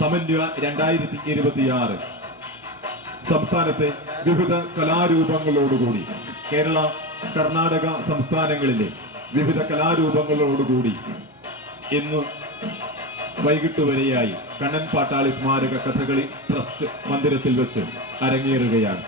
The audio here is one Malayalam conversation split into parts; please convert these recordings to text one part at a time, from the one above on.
സമന്വയ 2026 സംസ്ഥാനത്തെ വിവിധ കലാരൂപങ്ങളോടുകൂടി കേരള കർണാടക സംസ്ഥാനങ്ങളിലെ വിവിധ കലാരൂപങ്ങളോടുകൂടി ഇന്ന് വൈകിട്ട് വരെയായി കണ്ണൻ പാട്ടാളി സ്മാരക കഥകളി ട്രസ്റ്റ് മന്ദിരത്തിൽ വെച്ച് അരങ്ങേറുകയാണ്.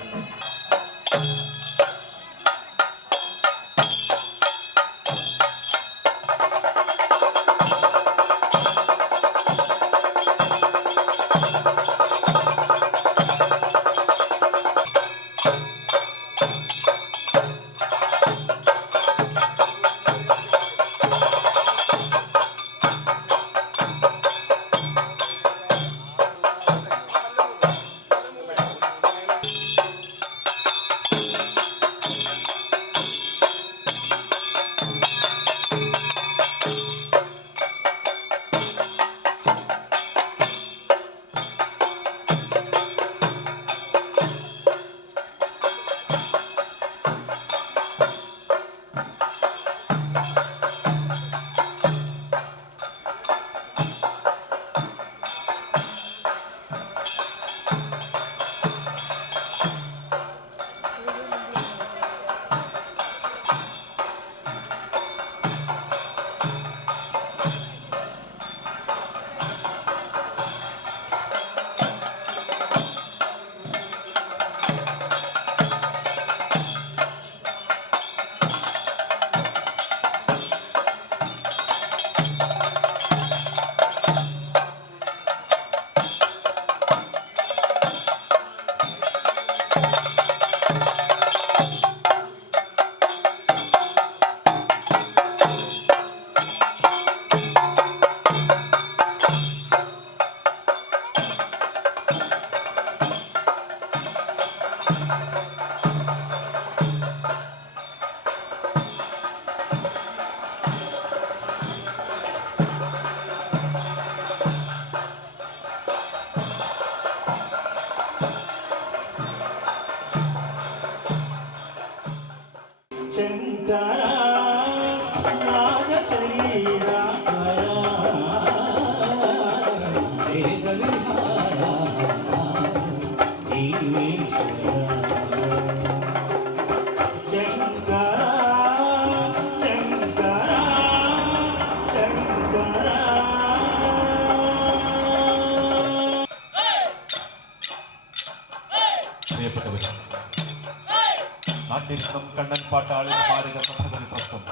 കണ്ണൻ പാട്ടാളി സ്മാരക കഥകളി ട്രസ്റ്റും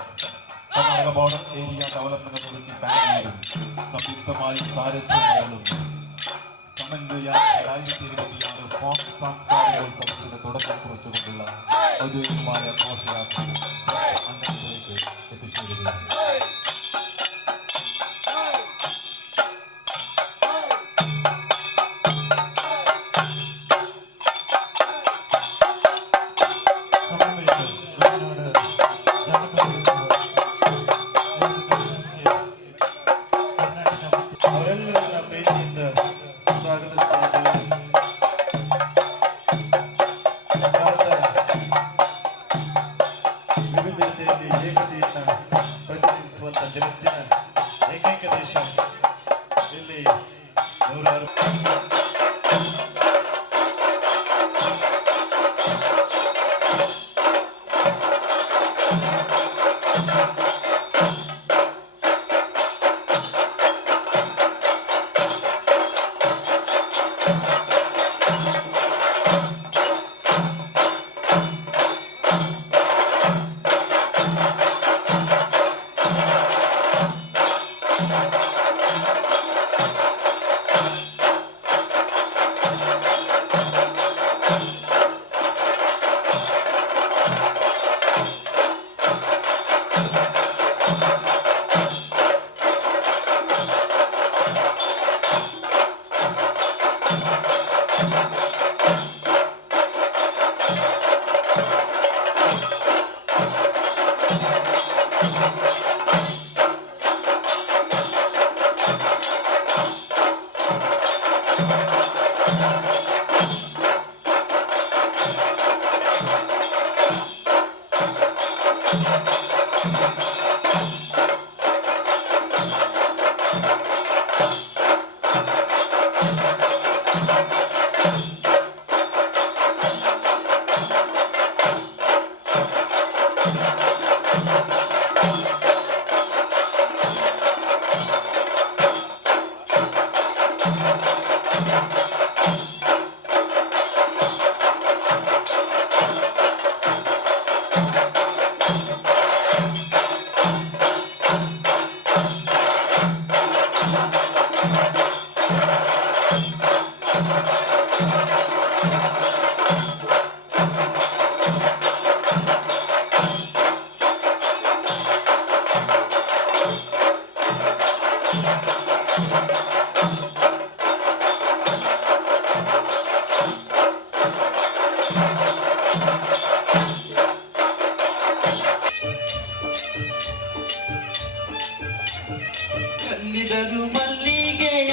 Karnataka border area development authority ബാംഗ്ലൂരും സംയുക്തമായി സാരഥ്യം സമന്വയ 2026 ഫോം സാംസ്കാരികോത്സവത്തിന് തുടക്കം കുറിച്ചുകൊണ്ടുള്ള ഔദ്യോഗികമായ ഘോഷയാത്ര അന്നത്തിലേക്ക് എത്തിച്ചേരുകയാണ്. ಚೆಲ್ಲಿದರು ಮಲ್ಲಿಗೆಯ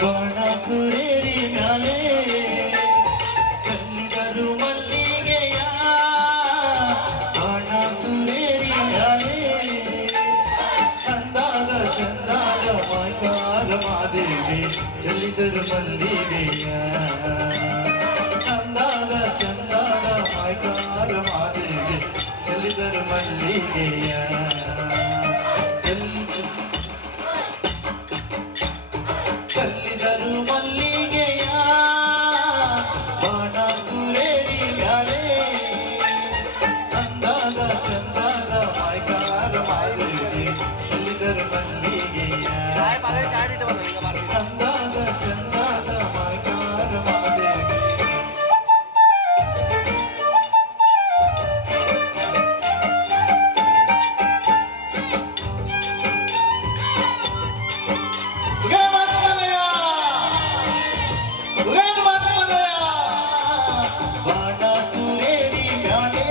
ಬಾಣ ಸುರೇರಿ ಮ್ಯಾಲೆ ಚೆಲ್ಲಿದರು ಮಲ್ಲಿಗೆಯ ಬಾಣ ಸುರೇರಿ ಮ್ಯಾಲೆ ಚಂದಾದ ಚಂದಾದ ಮಾಯ್ಕಾರ ಮಾದೇವಿ ಚೆಲ್ಲಿದರು ಮಲ್ಲಿಗೆಯ ಚಂದಾದ ಚಂದಾದ ಮಾಯ್ಕಾರ ಮಾದೇವಿ ಚೆಲ್ಲಿದರು ಮಲ್ಲಿಗೆಯ ಚೆಲ್ಲಿದರು ಮಲ್ಲಿಗೆಯ ಬಾಣ ಸುರೇರಿ ಮ್ಯಾಲೆ ಚಂದಾದ ಚಂದಾದ ಮಾಯ್ಕಾರ ಮಾದೇವಿ ಚೆಲ್ಲಿದರು ಮಲ್ಲಿಗೆಯ ಚಂದಾದ ಚಂದಾದ ಮಾಯ್ಕಾರ ಮಾದೇವಿ ಬಾಣ ಸುರೇರಿ ಮ್ಯಾಲೆ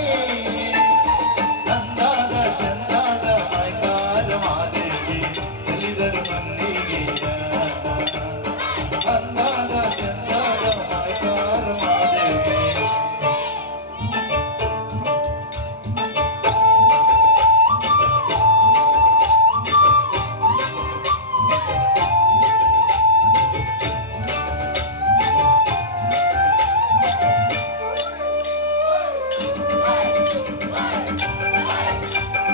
ಚಂದಾದ ಚಂದಾದ ಮಾಯ್ಕಾರ ಮಾದೇವಿ ಚೆಲ್ಲಿದರು ಮಲ್ಲಿಗೆಯ ಚಂದಾದ ಚಂದಾದ ಮಾಯ್ಕಾರ ಮಾದೇವಿ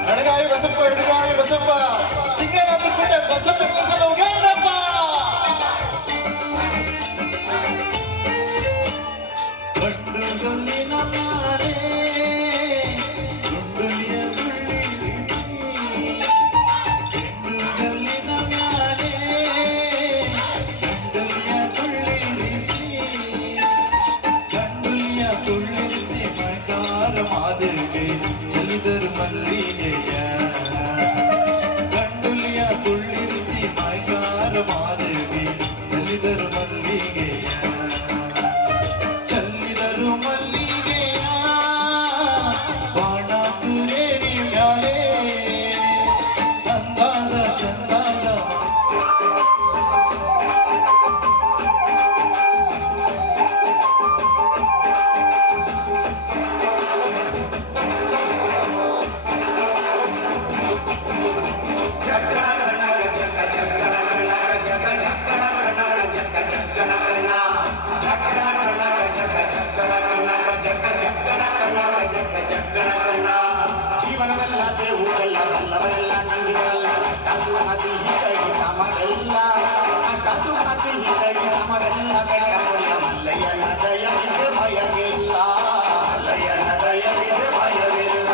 ಅಡಗಾಯಿ ಬಸಪ್ಪ ಹಿಡಗಾಯಿ ಬಸಪ್ಪ ಸಿಂಗನಲ್ಲಿ ಕುಂಟೆ ಬಸಪ್ಪ ಕಸಲ ಉಗೇನಪ್ಪ ಗಂಡುಗಲ್ಲಿನ ಮ್ಯಾಲೆ ಗುಂಡುಲಿಯ ಕುಳ್ಳಿರಿಸಿ ಗಂಡುಗಲ್ಲಿನ ಮ್ಯಾಲೆ ಗಂಡುಲಿಯ ಕುಳ್ಳಿರಿಸಿ ಗಂಡುಲಿಯ ಕುಳ್ಳಿರಿಸಿ ಮಾಯ್ಕಾರ ಮಾದೇವಿ ಚೆಲ್ಲಿದರು ಮಲ್ಲಿಗೆಯ ಗಂಡುಲಿಯ ಕುಳ್ಳಿರಿಸಿ ಮಾಯ್ಕಾರ ಮಾದೇವಿ ಚೆಲ್ಲಿದರು ಮಲ್ಲಿಗೆಯ ಚೆಲ್ಲಿದರು ಮಲ್ಲಿಗೆಯ ಬಾಣ ಸುರೇರಿ ಮ್ಯಾಲೆ ಚಂದಾದ ಚಂದಾದ ಜೀವನವೆಲ್ಲ ದೇವುಗಲ್ಲ ಅಲ್ಲವೆಲ್ಲ ನಂಗಿರಲ್ಲ ಕಾಸು ಹಸಿ ಹೀಗಾಗಿ ಸಮವೆಲ್ಲ ಕಾಸು ಹಸಿ ಹೀಗಾಗಿ ಸಮವೆಲ್ಲ ಬೆಳಕ ಮಲ್ಲಯ್ಯನ ದಯವಿದ್ರೆ ಭಯವಿಲ್ಲ ಮಲ್ಲಯ್ಯನ ದಯವಿದ್ರೆ ಭಯವಿಲ್ಲ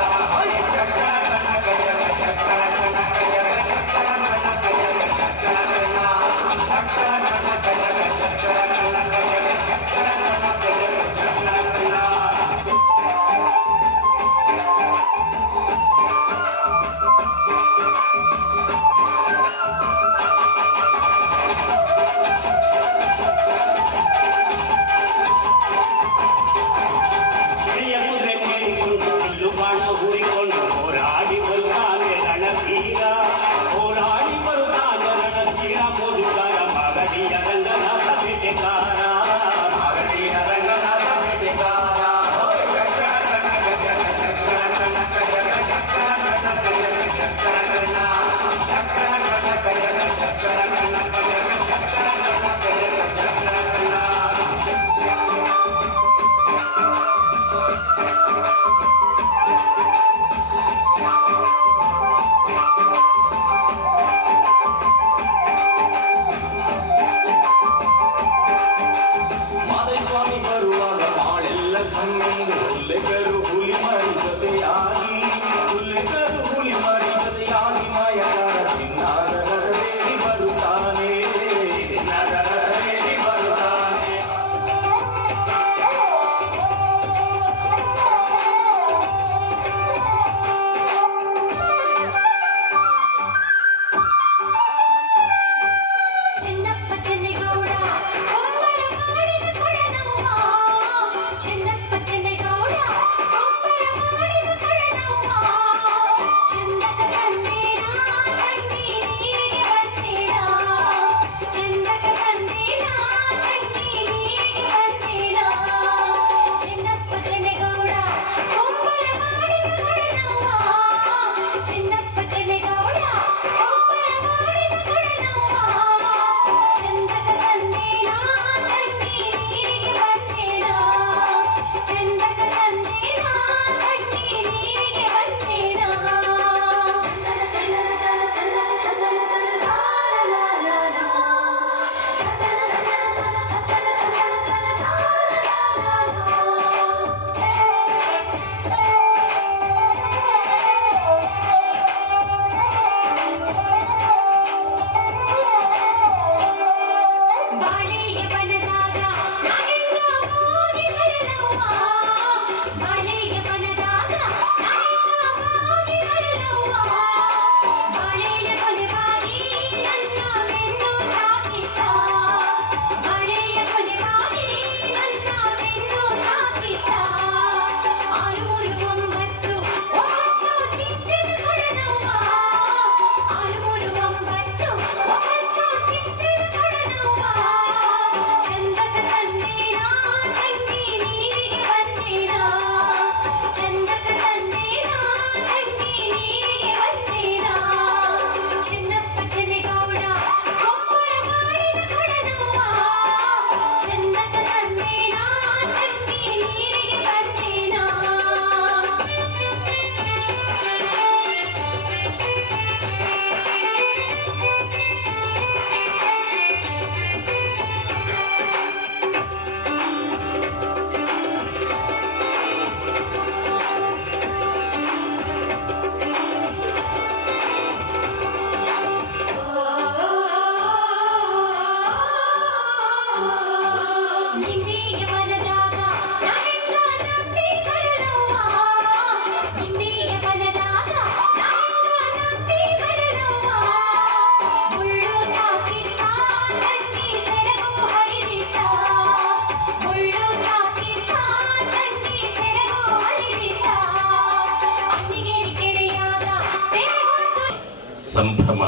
ಸಂಭ್ರಮ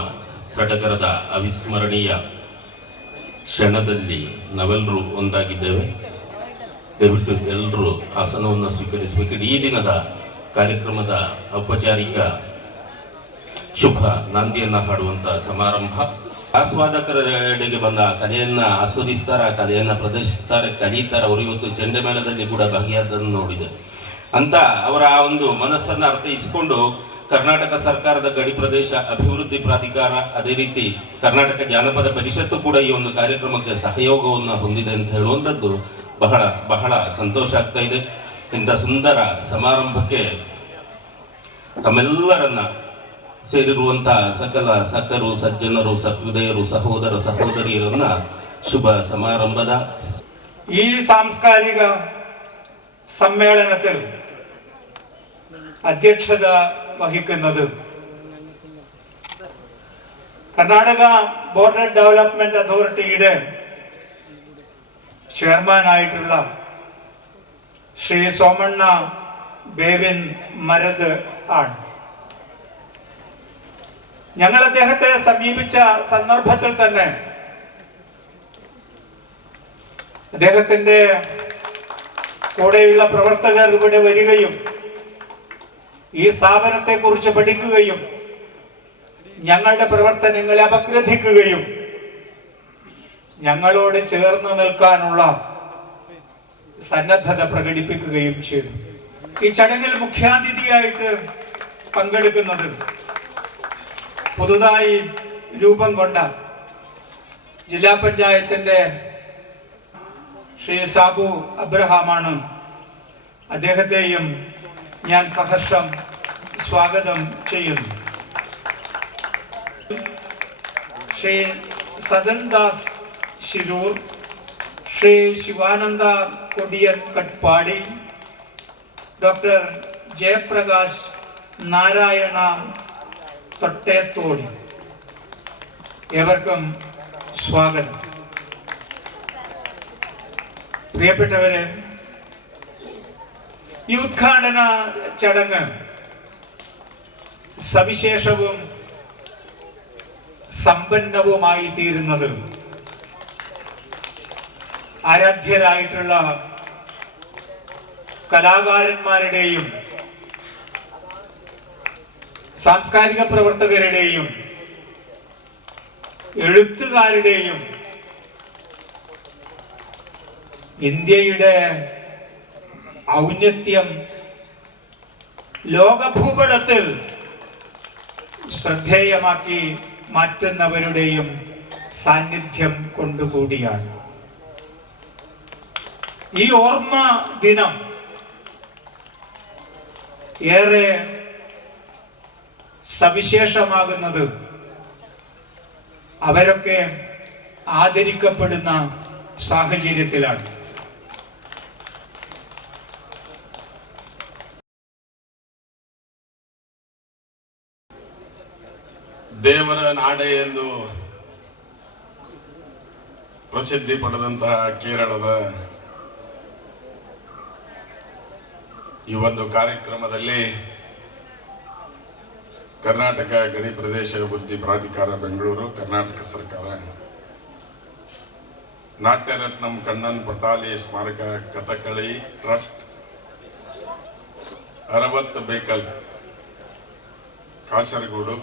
ಸಡಗರದ ಅವಿಸ್ಮರಣೀಯ ಕ್ಷಣದಲ್ಲಿ ನಾವೆಲ್ಲರೂ ಒಂದಾಗಿದ್ದೇವೆ. ದಯವಿಟ್ಟು ಎಲ್ಲರೂ ಆಸನವನ್ನು ಸ್ವೀಕರಿಸಬೇಕು. ಈ ದಿನದ ಕಾರ್ಯಕ್ರಮದ ಔಪಚಾರಿಕ ಶುಭ ನಾಂದಿಯನ್ನು ಹಾಡುವಂಥ ಸಮಾರಂಭ. ಆಸ್ವಾದಕರೆಡೆಗೆ ಬಂದ ಕಲೆಯನ್ನು ಆಸ್ವಾದಿಸ್ತಾರೆ, ಆ ಕಲೆಯನ್ನು ಪ್ರದರ್ಶಿಸ್ತಾರೆ, ಕಲಿತಾರೆ. ಅವರು ಇವತ್ತು ಚೆಂಡೆಮೇಳದಲ್ಲಿ ಕೂಡ ಭಾಗಿಯಾದನ್ನು ನೋಡಿದೆ ಅಂತ ಅವರ ಆ ಒಂದು ಮನಸ್ಸನ್ನು ಅರ್ಥೈಸಿಕೊಂಡು ಕರ್ನಾಟಕ ಸರ್ಕಾರದ ಗಡಿ ಪ್ರದೇಶ ಅಭಿವೃದ್ಧಿ ಪ್ರಾಧಿಕಾರ, ಅದೇ ರೀತಿ ಕರ್ನಾಟಕ ಜಾನಪದ ಪರಿಷತ್ತು ಕೂಡ ಈ ಒಂದು ಕಾರ್ಯಕ್ರಮಕ್ಕೆ ಸಹಯೋಗವನ್ನು ಹೊಂದಿದೆ ಅಂತ ಹೇಳುವಂಥದ್ದು ಬಹಳ ಬಹಳ ಸಂತೋಷ ಆಗ್ತಾ ಇದೆ. ಇಂಥ ಸುಂದರ ಸಮಾರಂಭಕ್ಕೆ ತಮ್ಮೆಲ್ಲರನ್ನ ಸೇರಿರುವಂಥ ಸಕಲ ಸಕರು, ಸಜ್ಜನರು, ಸಹೃದಯರು, ಸಹೋದರ ಸಹೋದರಿಯರನ್ನ ശുഭ സമാരംഭത ഈ സാംസ്കാരിക സമ്മേളനത്തിൽ അധ്യക്ഷത വഹിക്കുന്നത് കർണാടക ബോർഡർ ഡെവലപ്മെന്റ് അതോറിറ്റിയുടെ ചെയർമാനായിട്ടുള്ള ശ്രീ സോമണ്ണ ബേവിൻ മരദ് ആണ്. ഞങ്ങൾ അദ്ദേഹത്തെ സമീപിച്ച സന്ദർഭത്തിൽ തന്നെ അദ്ദേഹത്തിന്റെ കൂടെയുള്ള പ്രവർത്തകർ ഇവിടെ വരികയും ഈ സ്ഥാപനത്തെ കുറിച്ച് പഠിക്കുകയും ഞങ്ങളുടെ പ്രവർത്തനങ്ങളെ അപഗ്രഥിക്കുകയും ഞങ്ങളോട് ചേർന്ന് നിൽക്കാനുള്ള സന്നദ്ധത പ്രകടിപ്പിക്കുകയും ചെയ്തു. ഈ ചടങ്ങിൽ മുഖ്യാതിഥിയായിട്ട് പങ്കെടുക്കുന്നത് പുതുതായി രൂപം കൊണ്ട ജില്ലാ പഞ്ചായത്തിന്റെ ശ്രീ സാബു അബ്രഹാമാണ്. അദ്ദേഹത്തെയും ഞാൻ സഹർഷം സ്വാഗതം ചെയ്യുന്നു. ശ്രീ സദൻദാസ് ശിരൂർ, ശ്രീ ശിവാനന്ദ കൊടിയൻ കട്പാടി, ഡോക്ടർ ജയപ്രകാശ് നാരായണ തൊട്ടേത്തോടി, ഏവർക്കും സ്വാഗതം. പ്രിയപ്പെട്ടവരെ, ഈ ഉദ്ഘാടന ചടങ്ങ് സവിശേഷവും സമ്പന്നവുമായി തീരുന്നത് ആരാധ്യരായിട്ടുള്ള കലാകാരന്മാരുടെയും സാംസ്കാരിക പ്രവർത്തകരുടെയും എഴുത്തുകാരുടെയും ഇന്ത്യയുടെ ഔന്നത്യം ലോകഭൂപടത്തിൽ ശ്രദ്ധേയമാക്കി മാറ്റുന്നവരുടെയും സാന്നിധ്യം കൊണ്ടുകൂടിയാണ്. ഈ ഓർമ്മ ദിനം ഏറെ സവിശേഷമാകുന്നത് അവരൊക്കെ ആദരിക്കപ്പെടുന്ന സാഹചര്യത്തിലാണ്. ದೇವರ ನಾಡೆ ಎಂದು ಪ್ರಸಿದ್ಧಿ ಪಡೆದಂತಹ ಕೇರಳದ ಈ ಒಂದು ಕಾರ್ಯಕ್ರಮದಲ್ಲಿ ಕರ್ನಾಟಕ ಗಡಿ ಪ್ರದೇಶ ಅಭಿವೃದ್ಧಿ ಪ್ರಾಧಿಕಾರ ಬೆಂಗಳೂರು, ಕರ್ನಾಟಕ ಸರ್ಕಾರ, ನಾಟ್ಯರತ್ನಂ ಕಣ್ಣನ್ ಪಟಾಲಿ ಸ್ಮಾರಕ ಕಥಕಳಿ ಟ್ರಸ್ಟ್, ಅರವತ್ ಬೇಕಲ್ ಕಾಸರಗೋಡು,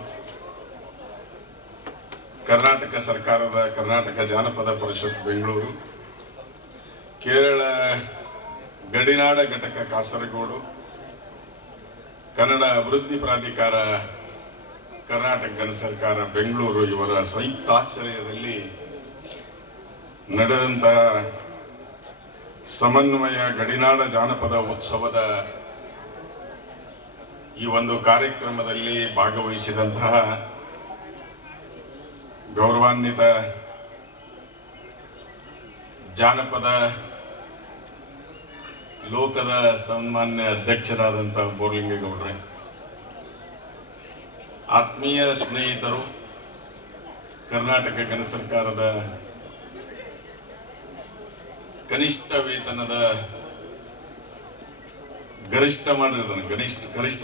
ಕರ್ನಾಟಕ ಸರ್ಕಾರದ ಕರ್ನಾಟಕ ಜಾನಪದ ಪರಿಷತ್ ಬೆಂಗಳೂರು, ಕೇರಳ ಗಡಿನಾಡ ಘಟಕ ಕಾಸರಗೋಡು, ಕನ್ನಡ ಅಭಿವೃದ್ಧಿ ಪ್ರಾಧಿಕಾರ ಕರ್ನಾಟಕ ಸರ್ಕಾರ ಬೆಂಗಳೂರು ಇವರ ಸಂಯುಕ್ತಾಶ್ರಯದಲ್ಲಿ ನಡೆದಂತಹ ಸಮನ್ವಯ ಗಡಿನಾಡ ಜಾನಪದ ಉತ್ಸವದ ಈ ಒಂದು ಕಾರ್ಯಕ್ರಮದಲ್ಲಿ ಭಾಗವಹಿಸಿದಂತಹ ಗೌರವಾನ್ವಿತ ಜಾನಪದ ಲೋಕದ ಸನ್ಮಾನ್ಯ ಅಧ್ಯಕ್ಷರಾದಂಥ ಬೋರ್ಲಿಂಗೇಗೌಡ್ರೆ, ಆತ್ಮೀಯ ಸ್ನೇಹಿತರು, ಕರ್ನಾಟಕ ಗಣ ಸರ್ಕಾರದ ಕನಿಷ್ಠ ವೇತನದ ಗರಿಷ್ಠ ಮಾಡ್ರಿ, ಅದನ್ನು ಗರಿಷ್ಠ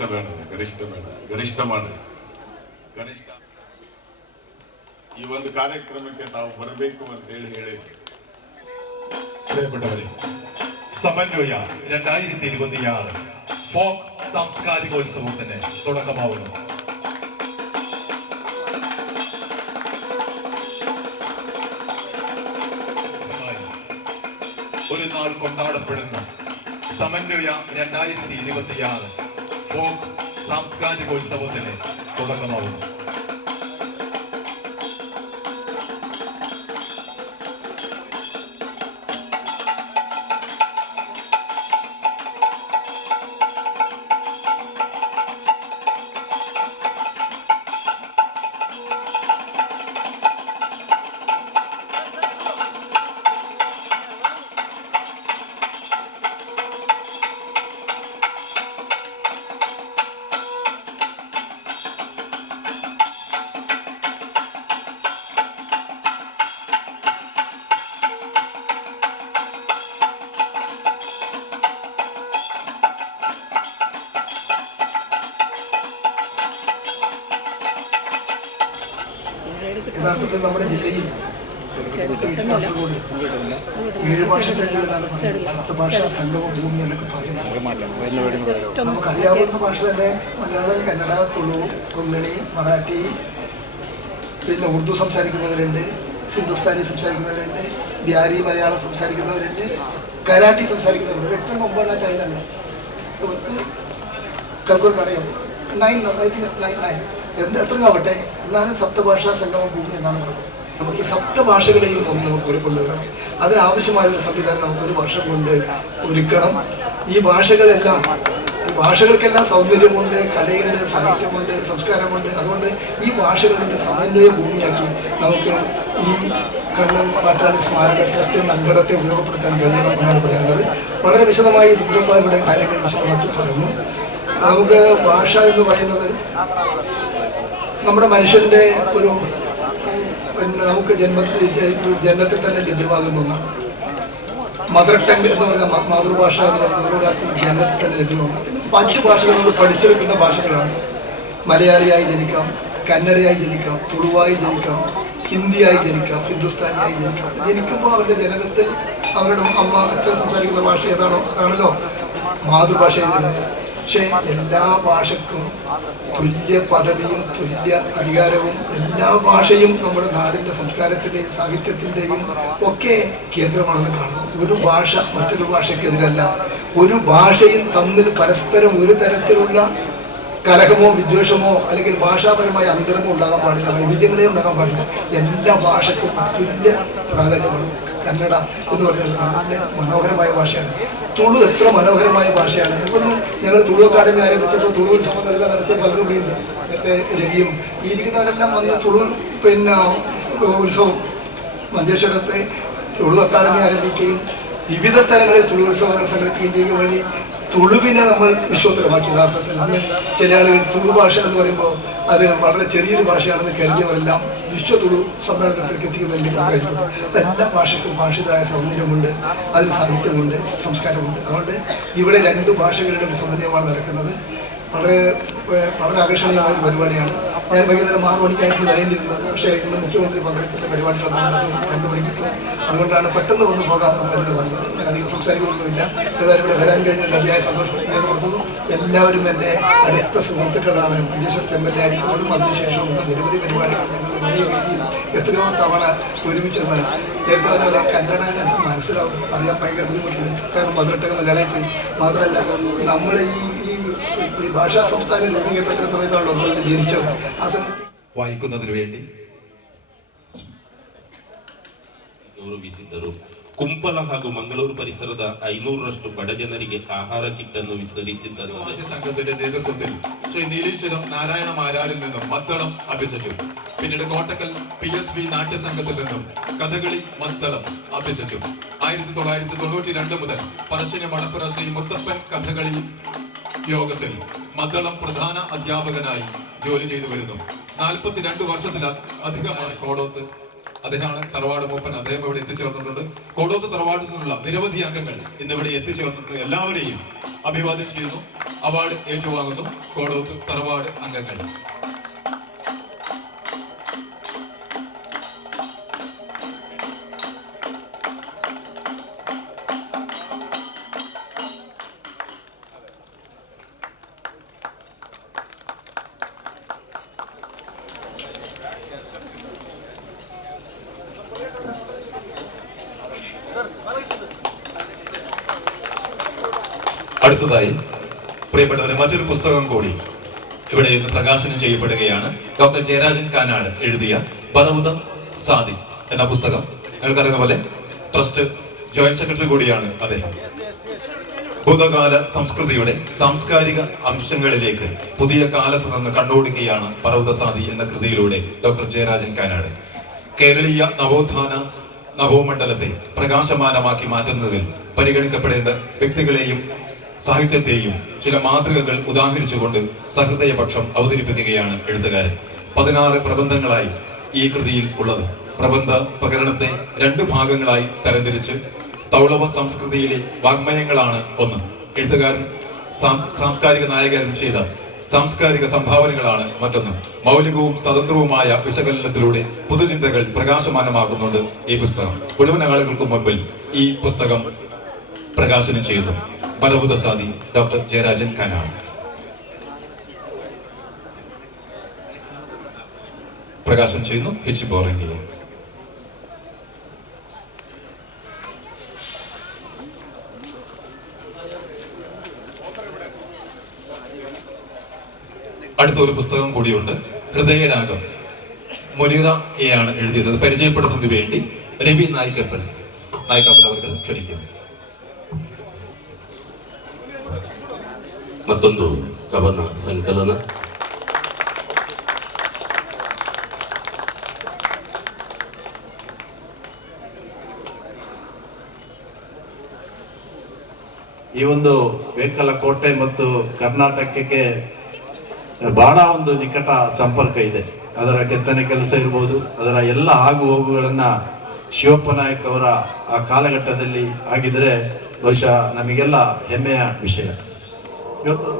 ಮಾಡ್ರಿ, ಕನಿಷ್ಠ ಈ ಒಂದು ಕಾರ್ಯಕ್ರಮಕ್ಕೆ ತಾವು ಬರಬೇಕು ಅಂತ ಹೇಳಿ പ്രിയപ്പെട്ടവരെ, സമന്വയ 2026 ഫോക്ക് സാംസ്കാരികോത്സവത്തിന് തുടക്കമാവുന്നു. ഒരു നാൾ കൊണ്ടാടപ്പെടുന്ന സമന്വയ 2026 ഫോക്ക് സാംസ്കാരികോത്സവത്തിന് തുടക്കമാവുന്നു. യഥാർത്ഥത്തിൽ നമ്മുടെ ജില്ലയിൽ കാസർഗോഡ് 7 ഭാഷകളിലാണ് പറയുന്നത്. സപ്തഭാഷാ സംഗമ ഭൂമി എന്നൊക്കെ പറയുന്നത്. നമുക്കറിയാവുന്ന ഭാഷ തന്നെ മലയാളം, കന്നഡ, തുളു, കൊങ്കണി, മറാഠി, പിന്നെ ഉറുദു സംസാരിക്കുന്നവരുണ്ട്, ഹിന്ദുസ്ഥാനി സംസാരിക്കുന്നവരുണ്ട്, ബിഹാരി മലയാളം സംസാരിക്കുന്നവരുണ്ട്, കരാട്ടി സംസാരിക്കുന്നവരുണ്ട്. 8 9 ചൈനല്ല കൽക്കൂർക്കറിയാം 9 എത്രയാവട്ടെ, എന്നാലും സപ്തഭാഷാ സംഗമ ഭൂമി എന്നാണ് പറയുന്നത്. നമുക്ക് ഈ സപ്തഭാഷകളെയും ഒന്ന് നമുക്ക് ഇവിടെ കൊണ്ടുവരണം. അതിനാവശ്യമായ ഒരു സംവിധാനം നമുക്കൊരു വർഷം കൊണ്ട് ഒരുക്കണം. ഈ ഭാഷകളെല്ലാം, ഈ ഭാഷകൾക്കെല്ലാം സൗന്ദര്യമുണ്ട്, കലയുണ്ട്, സാഹിത്യമുണ്ട്, സംസ്കാരമുണ്ട്. അതുകൊണ്ട് ഈ ഭാഷകളുടെ സമന്വയ ഭൂമിയാക്കി നമുക്ക് ഈ കണ്ണൻ പാട്ടാളി സ്മാരക ട്രസ്റ്റ് നങ്കടത്തെ ഉപയോഗപ്പെടുത്താൻ കഴിയണം എന്നാണ് പറയാനുള്ളത്. വളരെ വിശദമായി ദുർഗപ്പായുടെ കാര്യങ്ങൾ വിശദമാക്കി പറഞ്ഞു. നമുക്ക് ഭാഷ എന്ന് പറയുന്നത് നമ്മുടെ മനുഷ്യൻ്റെ ഒരു നമുക്ക് ജന്മത്തിൽ തന്നെ ലഭ്യമാകുന്ന ഒന്നാണ്. മദർ ടങ് എന്ന് പറഞ്ഞാൽ മാതൃഭാഷ എന്ന് പറഞ്ഞാൽ ഓരോരാൾക്കും ജന്മത്തിൽ തന്നെ ലഭ്യമാണ്. മറ്റു ഭാഷകൾ നമ്മൾ പഠിച്ചെടുക്കുന്ന ഭാഷകളാണ്. മലയാളിയായി ജനിക്കാം, കന്നഡയായി ജനിക്കാം, തുളുവായി ജനിക്കാം, ഹിന്ദിയായി ജനിക്കാം, ഹിന്ദുസ്ഥാനിയായി ജനിക്കാം. ജനിക്കുമ്പോൾ അവരുടെ ജനനത്തിൽ അവരുടെ അമ്മ അച്ഛൻ സംസാരിക്കുന്ന ഭാഷ ഏതാണോ അതാണല്ലോ മാതൃഭാഷയിൽ ജനിക്കുന്നത്. പക്ഷേ എല്ലാ ഭാഷക്കും തുല്യ പദവിയും തുല്യ അധികാരവും, എല്ലാ ഭാഷയും നമ്മുടെ നാടിൻ്റെ സംസ്കാരത്തിൻ്റെയും സാഹിത്യത്തിൻ്റെയും ഒക്കെ കേന്ദ്രമാണെന്ന് കാണുന്നു. ഒരു ഭാഷ മറ്റൊരു ഭാഷയ്ക്കെതിരല്ല. ഒരു ഭാഷയും തമ്മിൽ പരസ്പരം ഒരു തരത്തിലുള്ള കലഹമോ വിദ്വേഷമോ അല്ലെങ്കിൽ ഭാഷാപരമായ അന്തരമോ ഉണ്ടാകാൻ പാടില്ല, വൈവിധ്യങ്ങളെ ഉണ്ടാകാൻ പാടില്ല. എല്ലാ ഭാഷയ്ക്കും തുല്യ പ്രാധാന്യമാണ്. കന്നഡ എന്ന് പറഞ്ഞാൽ നല്ല മനോഹരമായ ഭാഷയാണ്. തുളു എത്ര മനോഹരമായ ഭാഷയാണ്. ഇപ്പം ഞങ്ങൾ തുളു അക്കാദമി ആരംഭിച്ചപ്പോൾ തുളു ഉത്സവങ്ങളെല്ലാം നടത്തിയ പലരും ഉണ്ട്. നേരത്തെ രവിയും ഈ ഇരിക്കുന്നവരെല്ലാം വന്ന് തുളു പിന്നെ ഉത്സവം മഞ്ചേശ്വരത്തെ തുളു അക്കാദമി ആരംഭിക്കുകയും വിവിധ സ്ഥലങ്ങളിൽ തുളു ഉത്സവങ്ങൾ സംഘടിപ്പിക്കുകയും ചെയ്യുക വഴി തുളുവിനെ നമ്മൾ വിശ്വോത്തരമാക്കി. യഥാർത്ഥത്തിൽ നമ്മൾ ചില ആളുകൾ തുളു ഭാഷ എന്ന് പറയുമ്പോൾ അത് വളരെ ചെറിയൊരു ഭാഷയാണെന്ന് കരുതിയവരെല്ലാം വിശ്വ തുളു സമ്മേളനത്തിലേക്ക് എത്തിക്കുന്നതിലേക്ക് കഴിക്കുന്നു. എല്ലാ ഭാഷയ്ക്കും ഭാഷയായ സൗന്ദര്യമുണ്ട്, അതിൽ സാഹിത്യമുണ്ട്, സംസ്കാരമുണ്ട്. അതുകൊണ്ട് ഇവിടെ 2 ഭാഷകളുടെ ഒരു സമന്വയമാണ് നടക്കുന്നത്. വളരെ ആകർഷണീയമായ ഒരു പരിപാടിയാണ്. ഞാൻ വൈകുന്നേരം 6 മണിക്കായിരുന്നു വരേണ്ടിയിരുന്നത്. പക്ഷേ ഇന്ന് മുഖ്യമന്ത്രി പങ്കെടുക്കുന്ന പരിപാടികളതുകൊണ്ട് അത് 2 മണിക്കെത്തും. അതുകൊണ്ടാണ് പെട്ടെന്ന് വന്ന് പോകാമെന്ന് വന്നത്. ഞാൻ അധികം സംസാരിക്കുന്നൊന്നുമില്ല. ഏതായാലും ഇവിടെ വരാൻ കഴിഞ്ഞാൽ അതിയായ സന്തോഷം രേഖപ്പെടുത്തുന്നു. എല്ലാവരും എൻ്റെ അടുത്ത സുഹൃത്തുക്കളാണ്. മഞ്ചേശ്വരത്ത് MLA ആയിരിക്കുമ്പോഴും അതിനുശേഷവും നിരവധി പരിപാടികൾ ഞങ്ങൾ വലിയ രീതിയിൽ എത്രയോ തവണ ഒരുമിച്ചിരുന്നതാണ്. നേരത്തെ പറഞ്ഞ പോലെ കന്നഡ എനിക്ക് മനസ്സിലാവും, അറിയാൻ ഭയങ്കര ബുദ്ധിമുട്ടുണ്ട്. കാരണം മദർ ടങ് മലയാളത്തിൽ പോയി. മാത്രമല്ല നമ്മൾ ഈ ഭാഷാ സംസ്ഥാന രൂപീകരണത്തിന്റെ സമയത്താണല്ലോ നമ്മൾ ജനിച്ചത്. ആ സമയത്ത് വായിക്കുന്നതിന് വേണ്ടി ಗೌರವಿಸಿದ್ದರು. ಕುಂಪಲ ಹಾಗೂ ಮಂಗಳೂರು ಪರಿಸರದ 500ರಷ್ಟು ಬಡ ಜನರಿಗೆ ಆಹಾರ ಕಿಟ್ ಅನ್ನು ವಿತರಿಸಿದ್ದಾರೆ. സംഘത്തിന്റെ നേതൃത്വത്തിൽ ശ്രീ നീലീശ്വരം നാരായണ മാരാരിൽ നിന്നും മദ്ദളം അഭ്യസിച്ചു. പിന്നീട് കോട്ടക്കൽ PSB നാട്യസംഘത്തിൽ നിന്നും കഥകളി മദ്ദളം അഭ്യസിച്ചു. 1992 മുതൽ പറശ്ശിനി മണപ്പുറ ശ്രീ മുത്തപ്പൻ കഥകളി യോഗത്തിൽ മദ്ദളം പ്രധാന അധ്യാപകനായി ജോലി ചെയ്തു വരുന്നു. 42 വർഷത്തിലധികമായി കോടോത്ത് അദ്ദേഹമാണ് തറവാട് മൂപ്പൻ. അദ്ദേഹം ഇവിടെ എത്തിച്ചേർന്നിട്ടുണ്ട്. കോടോത്ത് തറവാടിൽ നിന്നുള്ള നിരവധി അംഗങ്ങൾ ഇന്നിവിടെ എത്തിച്ചേർന്നിട്ടുണ്ട്. എല്ലാവരെയും അഭിവാദ്യം ചെയ്യുന്നു. അവാർഡ് ഏറ്റുവാങ്ങുന്നു കോടോത്ത് തറവാട് അംഗങ്ങൾ. അടുത്തതായി പ്രിയപ്പെട്ടവരെ മറ്റൊരു പുസ്തകം കൂടി ഇവിടെ ഇന്ന് പ്രകാശനം ചെയ്യപ്പെടുകയാണ്. ഡോക്ടർ ജയരാജൻ കാനാട് എഴുതിയ പർവ്വത സാദി എന്ന പുസ്തകം. നിങ്ങൾക്കറിയുന്ന പോലെ ട്രസ്റ്റ് ജോയിന്റ് സെക്രട്ടറി കൂടിയാണ് അദ്ദേഹം. ഭൂതകാല സംസ്കൃതിയുടെ സാംസ്കാരിക അംശങ്ങളിലേക്ക് പുതിയ കാലത്ത് നിന്ന് കണ്ണോടിക്കുകയാണ് പർവ്വതസാദി എന്ന കൃതിയിലൂടെ ഡോക്ടർ ജയരാജൻ കാനാട്. കേരളീയ നവോത്ഥാന നവോമണ്ഡലത്തെ പ്രകാശമാനമാക്കി മാറ്റുന്നതിൽ പരിഗണിക്കപ്പെടേണ്ട വ്യക്തികളെയും സാഹിത്യത്തെയും ചില മാതൃകകൾ ഉദാഹരിച്ചുകൊണ്ട് സഹൃദയപക്ഷം അവതരിപ്പിക്കുകയാണ് എഴുത്തുകാരൻ. 16 പ്രബന്ധങ്ങളായി ഈ കൃതിയിൽ ഉള്ളത്. പ്രബന്ധ പ്രകരണത്തെ 2 ഭാഗങ്ങളായി തരംതിരിച്ച് തൗളവ സംസ്കൃതിയിലെ വാഗ്മയങ്ങളാണ് ഒന്ന്, എഴുത്തുകാരൻ സാംസ്കാരിക നായകൻ ചെയ്ത സാംസ്കാരിക സംഭാവനകളാണ് മറ്റൊന്ന്. മൗലികവും സ്വതന്ത്രവുമായ വിശകലനത്തിലൂടെ പുതുചിന്തകൾ പ്രകാശമാനമാക്കുന്നുണ്ട് ഈ പുസ്തകം. മുഴുവൻ ആളുകൾക്കും മുൻപിൽ ഈ പുസ്തകം പ്രകാശനം ചെയ്തു പർവ്വതസാദി ഡോക്ടർ ജയരാജൻ കാനാട്. പ്രകാശനം ചെയ്യുന്നു എച്ച് ബോറങ്കിയ. അടുത്ത ഒരു പുസ്തകം കൂടിയുണ്ട്, ഹൃദയരാഗം. മുനീറ എ ആണ് എഴുതിയത്. പരിചയപ്പെടുത്തുന്നതിന് വേണ്ടി രവി നായിക്കപ്പൽ അവർക്ക് ക്ഷണിക്കുന്നു. ಮತ್ತೊಂದು ಕವನ ಸಂಕಲನ. ಈ ಒಂದು ಬೇಕಲಕೋಟೆ ಮತ್ತು ಕರ್ನಾಟಕಕ್ಕೆ ಬಹಳ ಒಂದು ನಿಕಟ ಸಂಪರ್ಕ ಇದೆ. ಅದರ ಕೆತ್ತನೆ ಕೆಲಸ ಇರ್ಬೋದು, ಅದರ ಎಲ್ಲ ಆಗು ಹೋಗುಗಳನ್ನು ಶಿವಪ್ಪ ನಾಯಕ್ ಅವರ ಆ ಕಾಲಘಟ್ಟದಲ್ಲಿ ಆಗಿದ್ರೆ ಬಹುಶಃ ನಮಗೆಲ್ಲ ಹೆಮ್ಮೆಯ ವಿಷಯ. ಇವತ್ತು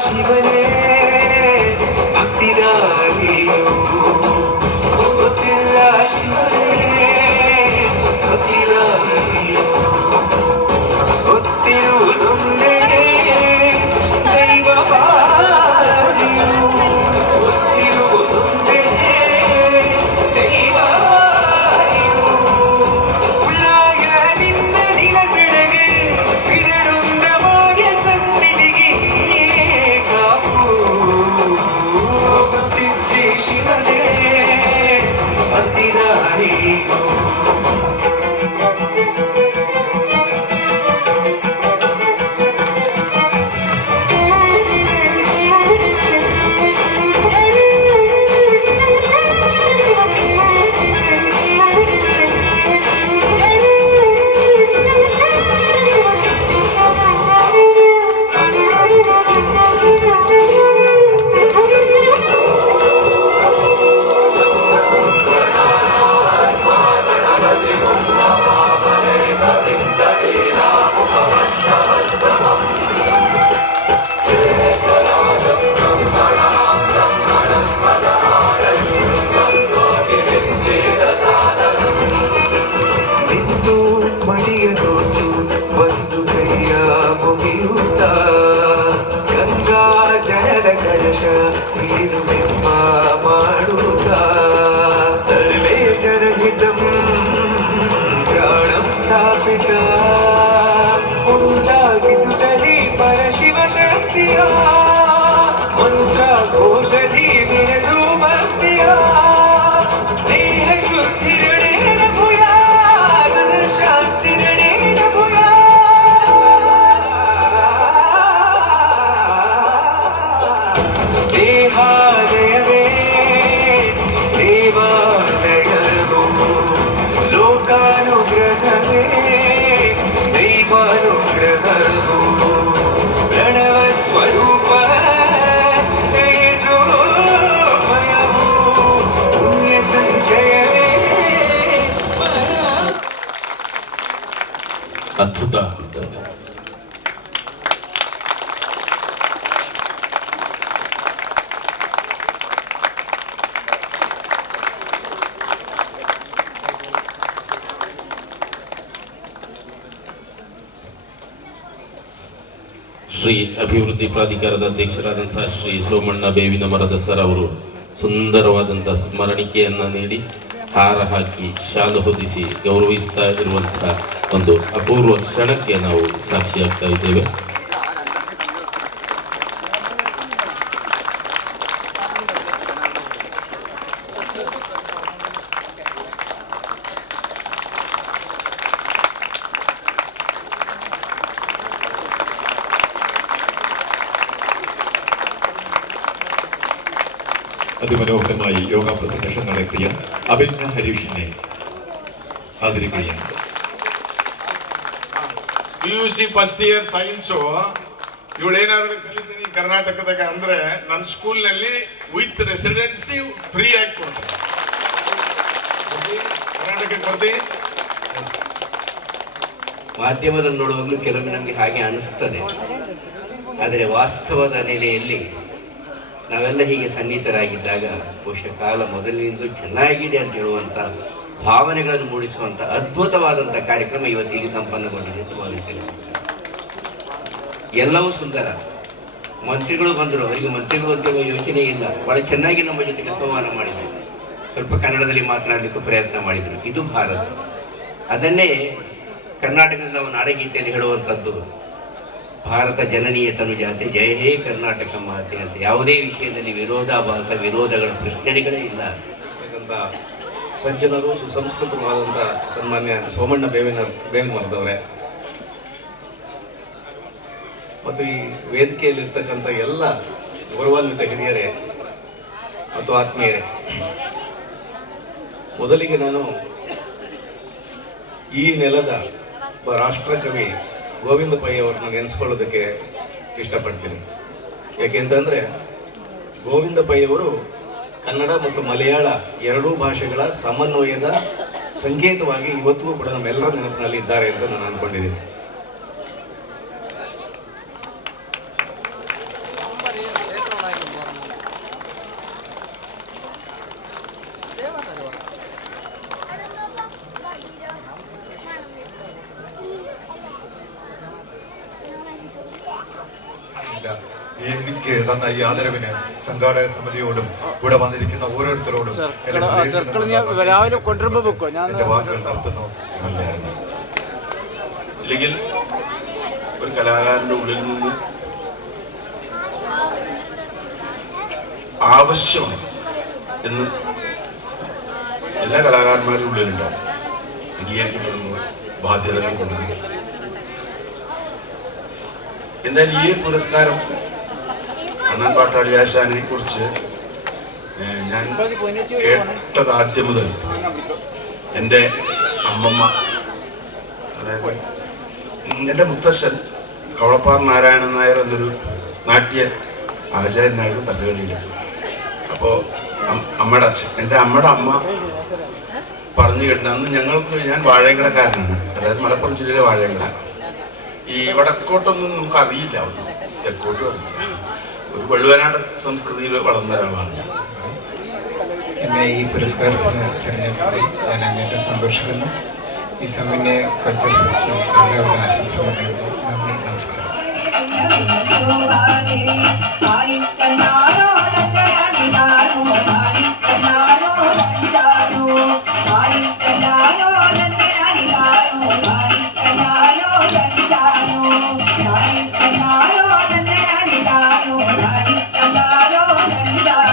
ಶಿವನೇ ಭಕ್ತಿದಾರಿಯೋ ಗೊತ್ತಿಲ್ಲ ಶಿವನೇ ಭಕ್ತಿದಾರಿಯೋ ಗೊತ್ತಿರುವುದೊಂದೇ ದೈವ ಬಾರಿಯೋ ಗೊತ್ತಿರುವುದೊಂದೇ ದೈವ ಬಾರಿಯೋ ಉಳ್ಳಾಗ ನಿನ್ನ ನಿಲಬಿಡಗೆ ಇದರೊಂದ ಮಾಯ ಸನ್ನಿಧಿಗೆ ಗೊತ್ತಿಚ್ಚೆ ಶಿವನೇ ಭಕ್ತಿದಾರಿಯೋ ಬಂದು ಕೈಯ ಮುಗಿಯುತ್ತ ಗಂಗಾ ಜಲದ ಕಳಶ ಇದು ಬಿಂಬ ಮಾಡುತ್ತ ಸರ್ವೇ ಜನಹಿತಂ ಪ್ರಾಣಂ ಸ್ಥಾಪಿತ ಔಷಧಿ ಮೆರೆದು ಭಕ್ತಿಯ ದೇಹ ಶುದ್ಧಿರಣೇನ ಭೂಯ ಶಾಂತಿರಣೇನ ಭೂಯ ದೇಹಾಲಯವೇ ದೇವಾಲಯವೋ ಲೋಕಾನುಗ್ರಹವೇ ದೈವಾನುಗ್ರಹವೋ ಪ್ರಣವ ಸ್ವರೂಪ ತೇಜೋಮಯವೋ ಪುಣ್ಯ ಸಂಚಯವೇ ಅದ್ಭುತ. ಶ್ರೀ ಅಭಿವೃದ್ಧಿ ಪ್ರಾಧಿಕಾರದ ಅಧ್ಯಕ್ಷರಾದಂತಹ ಶ್ರೀ ಸೋಮಣ್ಣ ಬೇವಿನ ಮರದ ಸರ್ ಅವರು ಸುಂದರವಾದಂತಹ ಸ್ಮರಣಿಕೆಯನ್ನ ನೀಡಿ ಹಾರ ಹಾಕಿ ಶಾಲು ಹೊದಿಸಿ ಗೌರವಿಸ್ತಾ ಇರುವಂತಹ ಒಂದು ಅಪೂರ್ವ ಕ್ಷಣಕ್ಕೆ ನಾವು ಸಾಕ್ಷಿಯಾಗ್ತಾ ಇದ್ದೇವೆ. അതിമനോഹരമായി യോഗ പ്രസന്റേഷൻ നടത്തിയ അഭിജ്ഞ ഹരീഷിനെ ആദരിക്കുകയാണ്. PUC ಫಸ್ಟ್ ಇಯರ್ ಸೈನ್ಸು ಇವಳೇನಾದ್ರೂ ಕಲಿತೀನಿ ಕರ್ನಾಟಕದಾಗ ಅಂದ್ರೆ ನನ್ನ ಸ್ಕೂಲ್ನಲ್ಲಿ ವಿತ್ ರೆಸಿಡೆನ್ಸಿ ಫ್ರೀ ಆಗಿ ಕೊಡ್ತಾರೆ. ಕರ್ನಾಟಕಕ್ಕೆ ಬರ್ತೀನಿ. ಮಾಧ್ಯಮದಲ್ಲಿ ನೋಡುವಾಗಲೂ ಕೆಲವೊಮ್ಮೆ ನಮಗೆ ಹಾಗೆ ಅನಿಸ್ತದೆ. ಆದರೆ ವಾಸ್ತವದ ನೆಲೆಯಲ್ಲಿ ನಾವೆಲ್ಲ ಹೀಗೆ ಸನ್ನಿಹಿತರಾಗಿದ್ದಾಗ ಬಹುಶಃ ಕಾಲ ಮೊದಲಿನಿಂದಲೂ ಚೆನ್ನಾಗಿದೆ ಅಂತ ಹೇಳುವಂಥ ಭಾವನೆಗಳನ್ನು ಮೂಡಿಸುವಂಥ ಅದ್ಭುತವಾದಂಥ ಕಾರ್ಯಕ್ರಮ ಇವತ್ತಿಗೆ ಸಂಪನ್ನಗೊಂಡಿದೆ. ಎಲ್ಲವೂ ಸುಂದರ. ಮಂತ್ರಿಗಳು ಬಂದರು, ಅವರಿಗೆ ಮಂತ್ರಿಗಳು ಅಂತ ಯೋಚನೆ ಇಲ್ಲ. ಭಾಳ ಚೆನ್ನಾಗಿ ನಮ್ಮ ಜೊತೆಗೆ ಸಂವಾದ ಮಾಡಿದರು, ಸ್ವಲ್ಪ ಕನ್ನಡದಲ್ಲಿ ಮಾತನಾಡಲಿಕ್ಕೂ ಪ್ರಯತ್ನ ಮಾಡಿದರು. ಇದು ಭಾರತ. ಅದನ್ನೇ ಕರ್ನಾಟಕದಲ್ಲಿ ನಾವು ನಾಡಗೀತೆಯಲ್ಲಿ ಹೇಳುವಂಥದ್ದು, ಭಾರತ ಜನನೀಯ ತನುಜಾತೆ ಜಯ ಹೇ ಕರ್ನಾಟಕ ಮಾತೆ ಅಂತ. ಯಾವುದೇ ವಿಷಯದಲ್ಲಿ ವಿರೋಧಾಭಾಸ ವಿರೋಧಗಳ ಪ್ರಶ್ನೆಗಳೇ ಇಲ್ಲ. ಸಜ್ಜನರು ಸುಸಂಸ್ಕೃತವಾದಂಥ ಸನ್ಮಾನ್ಯ ಸೋಮಣ್ಣ ಬೇವಿನ ಮರದವರೇ ಮತ್ತು ಈ ವೇದಿಕೆಯಲ್ಲಿರ್ತಕ್ಕಂಥ ಎಲ್ಲ ಗೌರವಾನ್ವಿತ ಹಿರಿಯರೇ ಮತ್ತು ಆತ್ಮೀಯರೇ, ಮೊದಲಿಗೆ ನಾನು ಈ ನೆಲದ ರಾಷ್ಟ್ರಕವಿ ಗೋವಿಂದ ಪೈ ಅವರನ್ನು ನೆನೆಸ್ಕೊಳ್ಳೋದಕ್ಕೆ ಇಷ್ಟಪಡ್ತೀನಿ. ಏಕೆಂತಂದರೆ ಗೋವಿಂದ ಪೈ ಅವರು ಕನ್ನಡ ಮತ್ತು ಮಲಯಾಳ ಎರಡೂ ಭಾಷೆಗಳ ಸಮನ್ವಯದ ಸಂಕೇತವಾಗಿ ಇವತ್ತಿಗೂ ಕೂಡ ನಮ್ಮೆಲ್ಲರ ನೆನಪಿನಲ್ಲಿ ಇದ್ದಾರೆ ಅಂತ ನಾನು ಅಂದ್ಕೊಂಡಿದ್ದೀನಿ. എനിക്ക് തന്ന ഈ ആദരവിന് സംഘാടക സമിതിയോടും കൂടെ വന്നിരിക്കുന്ന ഓരോരുത്തരോടും എന്റെ വാക്കുകൾ നടത്തുന്നു. ഇല്ലെങ്കിൽ ഒരു കലാകാരന്റെ ഉള്ളിൽ നിന്ന് ആവശ്യമാണ് എന്ന് എല്ലാ കലാകാരന്മാരുടെ ഉള്ളിലുണ്ടാവും. അംഗീകരിക്കപ്പെടുന്നു, ബാധ്യതകൾ കൊണ്ടുവരും. എന്തായാലും ഈ പുരസ്കാരം കണ്ണൻ പാട്ടാളി ആശാനെ കുറിച്ച് ഞാൻ കേട്ടത് ആദ്യം മുതൽ എൻ്റെ അമ്മമ്മ, അതായത് എൻ്റെ മുത്തശ്ശൻ കവളപ്പാറ നാരായണൻ നായർ എന്നൊരു നാട്യ ആചാര്യനായിരുന്നു കഥകളിയിൽ. അപ്പോൾ അമ്മയുടെ അച്ഛൻ, എൻ്റെ അമ്മയുടെ അമ്മ പറഞ്ഞു കേട്ടിട്ടുണ്ട്. അന്ന് ഞാൻ വാഴയങ്കടക്കാരനാണ്, അതായത് മലപ്പുറം ജില്ലയിലെ വാഴയങ്കട. ഈ വടക്കോട്ടൊന്നും നമുക്ക് അറിയില്ല, ഒന്നും തെക്കോട്ടും അറിയില്ല. ഒരു വള്ളുവനാട് സംസ്കൃതിയിൽ വളർന്ന ഒരാളാണ് ഞാൻ. എന്നെ ഈ പുരസ്കാരത്തിന് തിരഞ്ഞെടുത്തതിൽ ഞാൻ അങ്ങേറ്റം സന്തോഷിക്കുന്നു. ഈ സൗമ്യ കൾച്ചർ ഫെസ്റ്റിവൽ എല്ലാവരും ആശംസകൾ നേരുന്നു. നന്ദി, നമസ്കാരം. Thank you.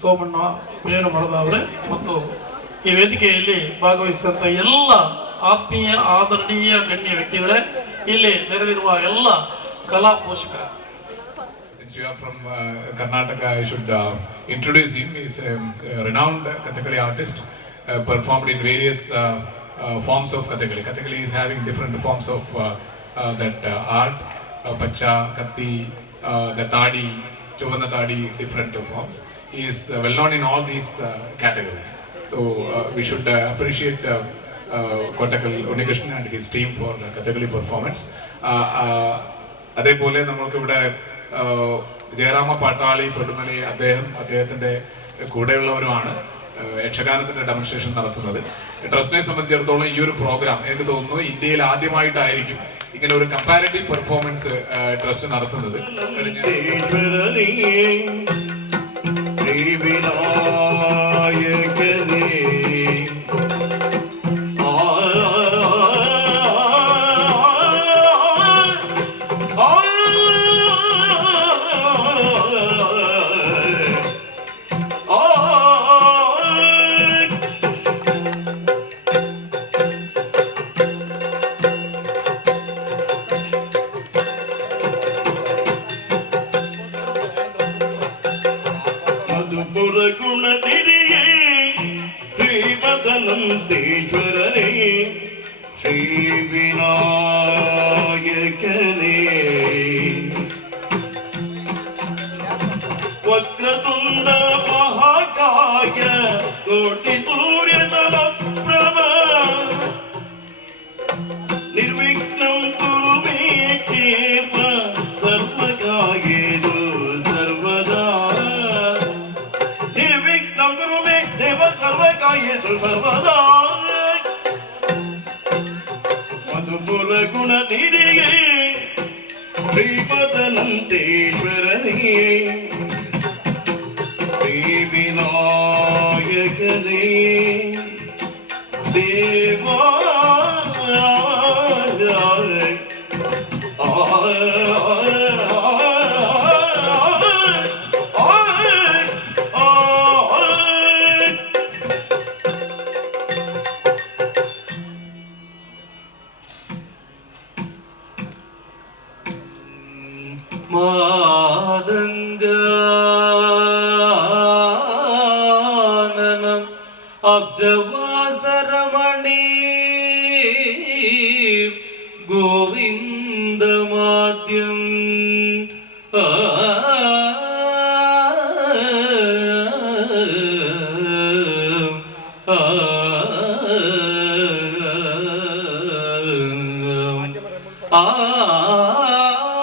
ಸೋಮಣ್ಣ ಬೇರು ಮರದವರೇ ಮತ್ತು ಈ ವೇದಿಕೆಯಲ್ಲಿ ಭಾಗವಹಿಸಿದಂಥ ಎಲ್ಲ ಆತ್ಮೀಯ ಆದರಣೀಯ ಗಣ್ಯ ವ್ಯಕ್ತಿಗಳೇ, ಇಲ್ಲಿ ನೆರೆದಿರುವ ಎಲ್ಲ ಕಲಾ ಪೋಷಕರೇ. Since you are from Karnataka, I should introduce him. He is a renowned Kathakali artist, performed in various forms of Kathakali. Kathakali is having different forms of that art, Pacha, Katti, the Tadi, Chovana Tadi, different forms. He is well known in all these categories. So we should appreciate Kottakal Unnikrishnan and his team for Kathakali performance. അതേപോലെ നമ്മൾക്കിവിടെ ജയറാമ പാട്ടാളി പെടുമലി അദ്ദേഹത്തിൻ്റെ കൂടെയുള്ളവരുമാണ് യക്ഷഗാനത്തിൻ്റെ ഡെമോൺസ്ട്രേഷൻ നടത്തുന്നത്. ട്രസ്റ്റിനെ സംബന്ധിച്ചിടത്തോളം ഈ ഒരു പ്രോഗ്രാം എനിക്ക് തോന്നുന്നു ഇന്ത്യയിൽ ആദ്യമായിട്ടായിരിക്കും ഇങ്ങനെ ഒരു കമ്പാരിറ്റീവ് പെർഫോമൻസ് ട്രസ്റ്റ് നടത്തുന്നത്. ಶ್ರೀಮದನಂತೇಶ್ವರನೇ ಶ್ರೀ ವಿನಾಯಕನೇ ವಕ್ರತುಂಡ ಮಹಾಕಾಯ ಕೋಟಿ ಸೂರ್ಯ ಸಮಪ್ರಭ ಕಾಯದು ಸರ್ವದಾ ಮಧುಪುರ ಗುಣ ನಿಧಿಯೇ ಶ್ರೀಪದನಂತೇಶ್ವರನೇ ಶ್ರೀ ವಿನಾಯಕನೇ ದೇವಾ മാതംഗാനനം അബ്ജവാസരമണി ഗോവിന്ദമാദ്യം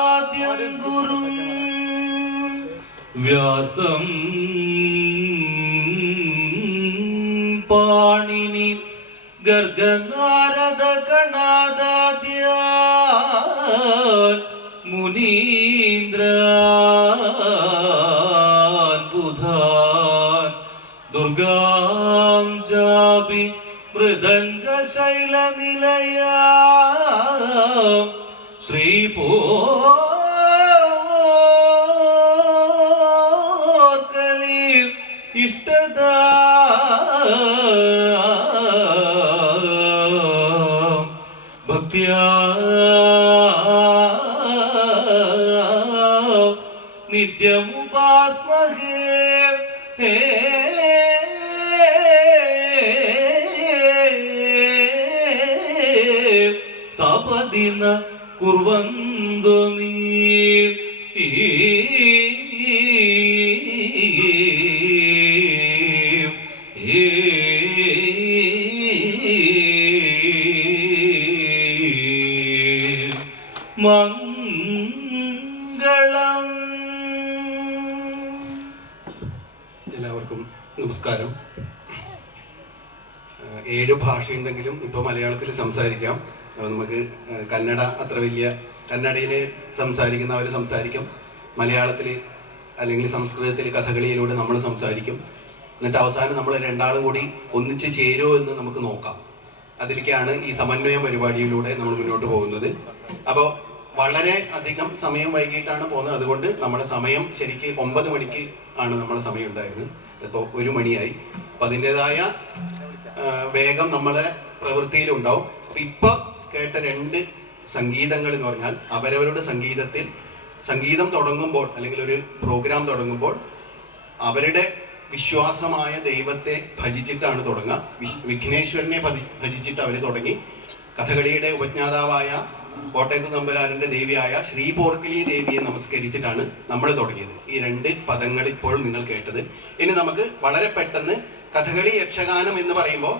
ആദ്യം ഗുരു വ്യാസം പാണിനി ഗർഗനാരദ ഗണാദാദ്യ മുനീന്ദ്രാൻ ബുധാൻ ദുർഗാം ജാപി മൃദംഗ ശൈല നിലയ ശ്രീപോർക്കലി ഇഷ്ടദ ഭക്തിയ നിത്യമുപാസ്മഹേ സപദിന കുർവന്തമീ മംഗളം. എല്ലാവർക്കും നമസ്കാരം. 7 ഭാഷയുണ്ടെങ്കിലും ഇപ്പോൾ മലയാളത്തിൽ സംസാരിക്കാം. നമുക്ക് കന്നഡ അത്ര വലിയ കന്നഡയിൽ സംസാരിക്കുന്നവർ സംസാരിക്കും, മലയാളത്തിൽ അല്ലെങ്കിൽ സംസ്കൃതത്തിൽ കഥകളിയിലൂടെ നമ്മൾ സംസാരിക്കും. എന്നിട്ട് അവസാനം നമ്മൾ രണ്ടാളും കൂടി ഒന്നിച്ച് ചേരുമോ എന്ന് നമുക്ക് നോക്കാം. അതിലേക്കാണ് ഈ സമന്വയ പരിപാടിയിലൂടെ നമ്മൾ മുന്നോട്ട് പോകുന്നത്. അപ്പോൾ വളരെ അധികം സമയം വൈകിട്ടാണ് പോകുന്നത്. അതുകൊണ്ട് നമ്മുടെ സമയം ശരിക്ക് 9 മണിക്ക് ആണ് നമ്മുടെ സമയം ഉണ്ടായിരുന്നത്. ഇപ്പോൾ 1 മണിയായി. അപ്പം അതിൻ്റെതായ വേഗം നമ്മളെ പ്രവൃത്തിയിലുണ്ടാവും. അപ്പം ഇപ്പം കേട്ട 2 സംഗീതങ്ങൾ എന്ന് പറഞ്ഞാൽ അവരവരുടെ സംഗീതം തുടങ്ങുമ്പോൾ അല്ലെങ്കിൽ ഒരു പ്രോഗ്രാം തുടങ്ങുമ്പോൾ അവരുടെ വിശ്വാസമായ ദൈവത്തെ ഭജിച്ചിട്ടാണ് തുടങ്ങുക. വിഘ്നേശ്വരനെ ഭജിച്ചിട്ട് അവർ തുടങ്ങി. കഥകളിയുടെ ഉപജ്ഞാതാവായ കോട്ടയത്ത് തമ്പുരാനിൻ്റെ ദേവിയായ ശ്രീ പോർക്കിലി ദേവിയെ നമസ്കരിച്ചിട്ടാണ് നമ്മൾ തുടങ്ങിയത്. ഈ 2 പദങ്ങൾ ഇപ്പോൾ നിങ്ങൾ കേട്ടത്. ഇനി നമുക്ക് വളരെ പെട്ടെന്ന് കഥകളി യക്ഷഗാനം എന്ന് പറയുമ്പോൾ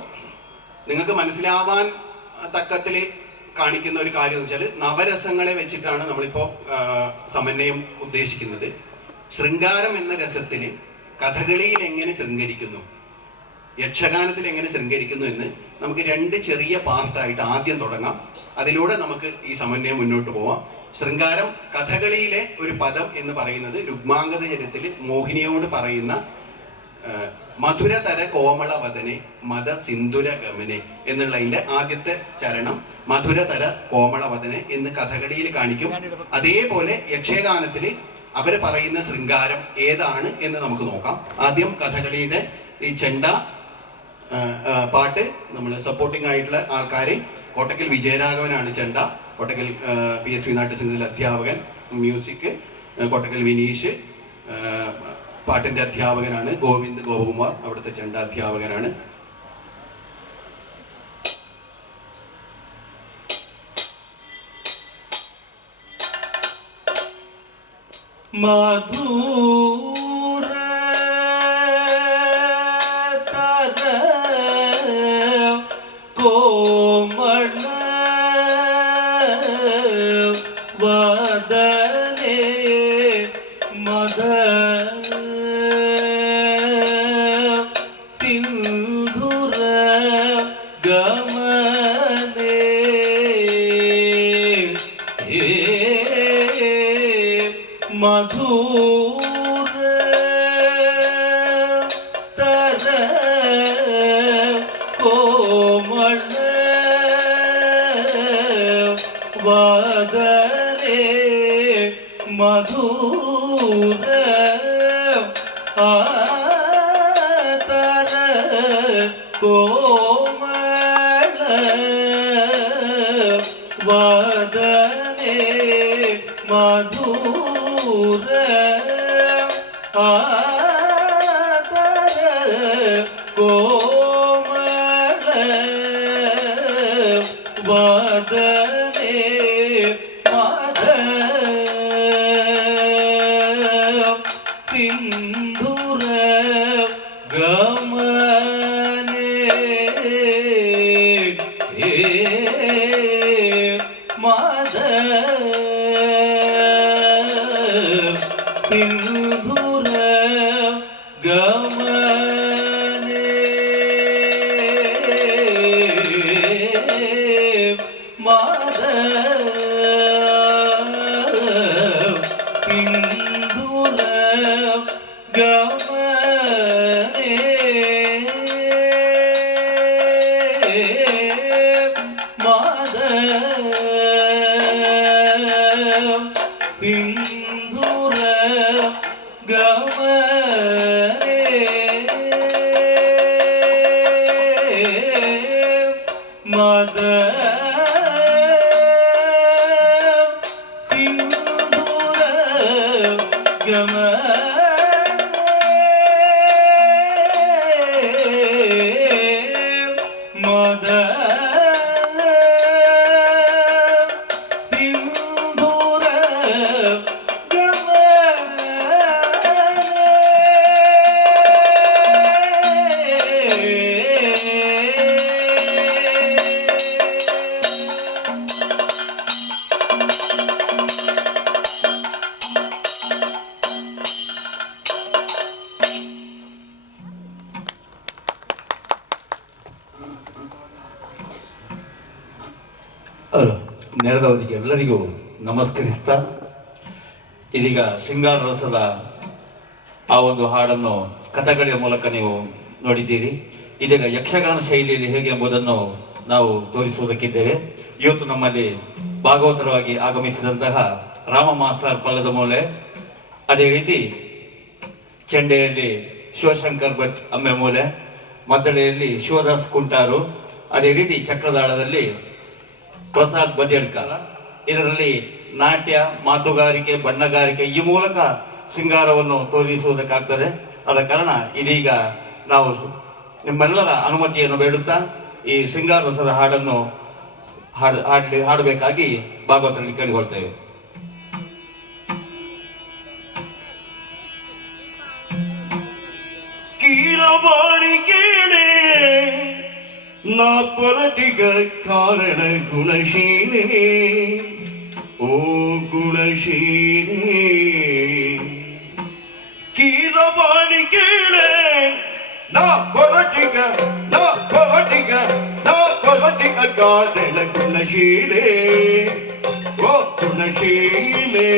നിങ്ങൾക്ക് മനസ്സിലാവാൻ തക്കത്തിൽ കാണിക്കുന്ന ഒരു കാര്യം എന്ന് വെച്ചാൽ നവരസങ്ങളെ വെച്ചിട്ടാണ് നമ്മളിപ്പോൾ സമന്വയം ഉദ്ദേശിക്കുന്നത്. ശൃംഗാരം എന്ന രസത്തിൽ കഥകളിയിൽ എങ്ങനെ ശൃംഗരിക്കുന്നു, യക്ഷഗാനത്തിൽ എങ്ങനെ ശൃംഗരിക്കുന്നു എന്ന് നമുക്ക് 2 ചെറിയ പാർട്ടായിട്ട് ആദ്യം തുടങ്ങാം. അതിലൂടെ നമുക്ക് ഈ സമന്വയം മുന്നോട്ട് പോവാം. ശൃംഗാരം കഥകളിയിലെ ഒരു പദം എന്ന് പറയുന്നത് രുഗ്മാംഗത ജനത്തിൽ മോഹിനിയോട് പറയുന്ന മധുരതര കോമളവദനെ മത സിന്ദുര ഗമനെ എന്നുള്ളതിൻ്റെ ആദ്യത്തെ ചരണം മധുരതര കോമളവദനെ എന്ന് കഥകളിയിൽ കാണിക്കും. അതേപോലെ യക്ഷഗാനത്തിൽ അവർ പറയുന്ന ശൃംഗാരം ഏതാണ് എന്ന് നമുക്ക് നോക്കാം. ആദ്യം കഥകളിയുടെ ഈ ചെണ്ട പാട്ട് നമ്മൾ സപ്പോർട്ടിംഗ് ആയിട്ടുള്ള ആൾക്കാർ കോട്ടക്കൽ വിജയരാഘവനാണ് ചെണ്ട, കോട്ടക്കൽ PSV നാട്യസംഘത്തിലെ അധ്യാപകൻ, മ്യൂസിക് കോട്ടക്കൽ വിനീഷ്, പാട്ടിൻ്റെ അധ്യാപകനാണ് ഗോവിന്ദ് ഗോപകുമാർ, അവിടുത്തെ ചെണ്ട അധ്യാപകനാണ്. മധുര തര കോമള വദനേ മദ സിന്ധു ಕೋಮಳ ವಾದನೆ ಮಧುರ ಆತರ ಕೋಮಳ ವಾದನೆ ಮಧುರ ಆತರ ಕೋಮಳ ವಾದನೆ ಮಾಧ ಸಿಂಧೂರ ಗಮನೆ ಮಾಧ ಸಿಂಧೂರ ಗಮನೆ ಮಾಧ ಸಿಂಧೂರ ಗಮನೆ ಮಾಧ ಸಿಂಧೂರ ಗಮನೆ ಮದ ಸಿಂಧೂರ ಗಮನೆ ಮದ ಸಿಂಧೂರ ನೆರೆದವರಿಗೆ ಎಲ್ಲರಿಗೂ ನಮಸ್ಕರಿಸ್ತಾ ಇದೀಗ ಶೃಂಗಾರ ರಸದ ಆ ಒಂದು ಹಾಡನ್ನು ಕಥಗಳಿಯ ಮೂಲಕ ನೀವು ನೋಡಿದ್ದೀರಿ. ಇದೀಗ ಯಕ್ಷಗಾನ ಶೈಲಿಯಲ್ಲಿ ಹೇಗೆ ಎಂಬುದನ್ನು ನಾವು ತೋರಿಸುವುದಕ್ಕಿದ್ದೇವೆ. ಇವತ್ತು ನಮ್ಮಲ್ಲಿ ಭಾಗವತರವಾಗಿ ಆಗಮಿಸಿದಂತಹ ರಾಮ ಮಾಸ್ತರ್ ಪಲ್ಲದ ಮೂಲೆ, ಅದೇ ರೀತಿ ಚೆಂಡೆಯಲ್ಲಿ ಶಿವಶಂಕರ್ ಭಟ್ ಅಮ್ಮೆ ಮೂಲೆ, ಮದ್ದಳೆಯಲ್ಲಿ ಶಿವದಾಸ್ ಕುಂಟಾರು, ಅದೇ ರೀತಿ ಚಕ್ರದಾಳದಲ್ಲಿ ಪ್ರಸಾದ್ ಬದಿಯಡ್ಕರ್. ಇದರಲ್ಲಿ ನಾಟ್ಯ, ಮಾತುಗಾರಿಕೆ, ಬಣ್ಣಗಾರಿಕೆ ಈ ಮೂಲಕ ಶೃಂಗಾರವನ್ನು ತೋರಿಸುವುದಕ್ಕಾಗ್ತದೆ. ಆದ ಕಾರಣ ಇದೀಗ ನಾವು ನಿಮ್ಮೆಲ್ಲರ ಅನುಮತಿಯನ್ನು ಬೇಡುತ್ತಾ ಈ ಶೃಂಗಾರ ರಸದ ಹಾಡನ್ನು ಹಾಡಬೇಕಾಗಿ ಭಾಗವತರಲ್ಲಿ ಕೇಳಿಕೊಳ್ತೇವೆ. ಕೀರವಾಣಿ ಕೇಳೆ ನಾ ಪರಟಿಗ ಕಾರಣ ಗುಣಶೀಲೇ, ಓ ಗುಣಶೀಲೇ. ಕೀರವಾಣಿ ಕೇಳೆ ನಾ ಪರಟಿಗ ಕಾರಣ ಗುಣಶೀಲೇ, ಓ ಗುಣಶೀಲೇ.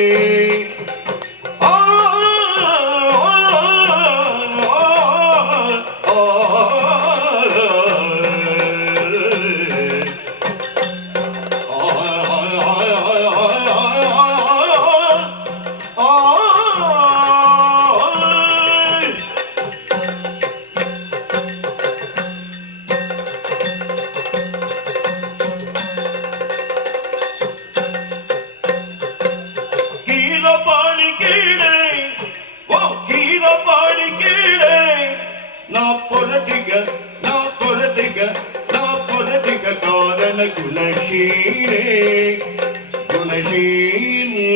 ಗುಣಶೀಲೇ ಗುಣಶೀಲೇ.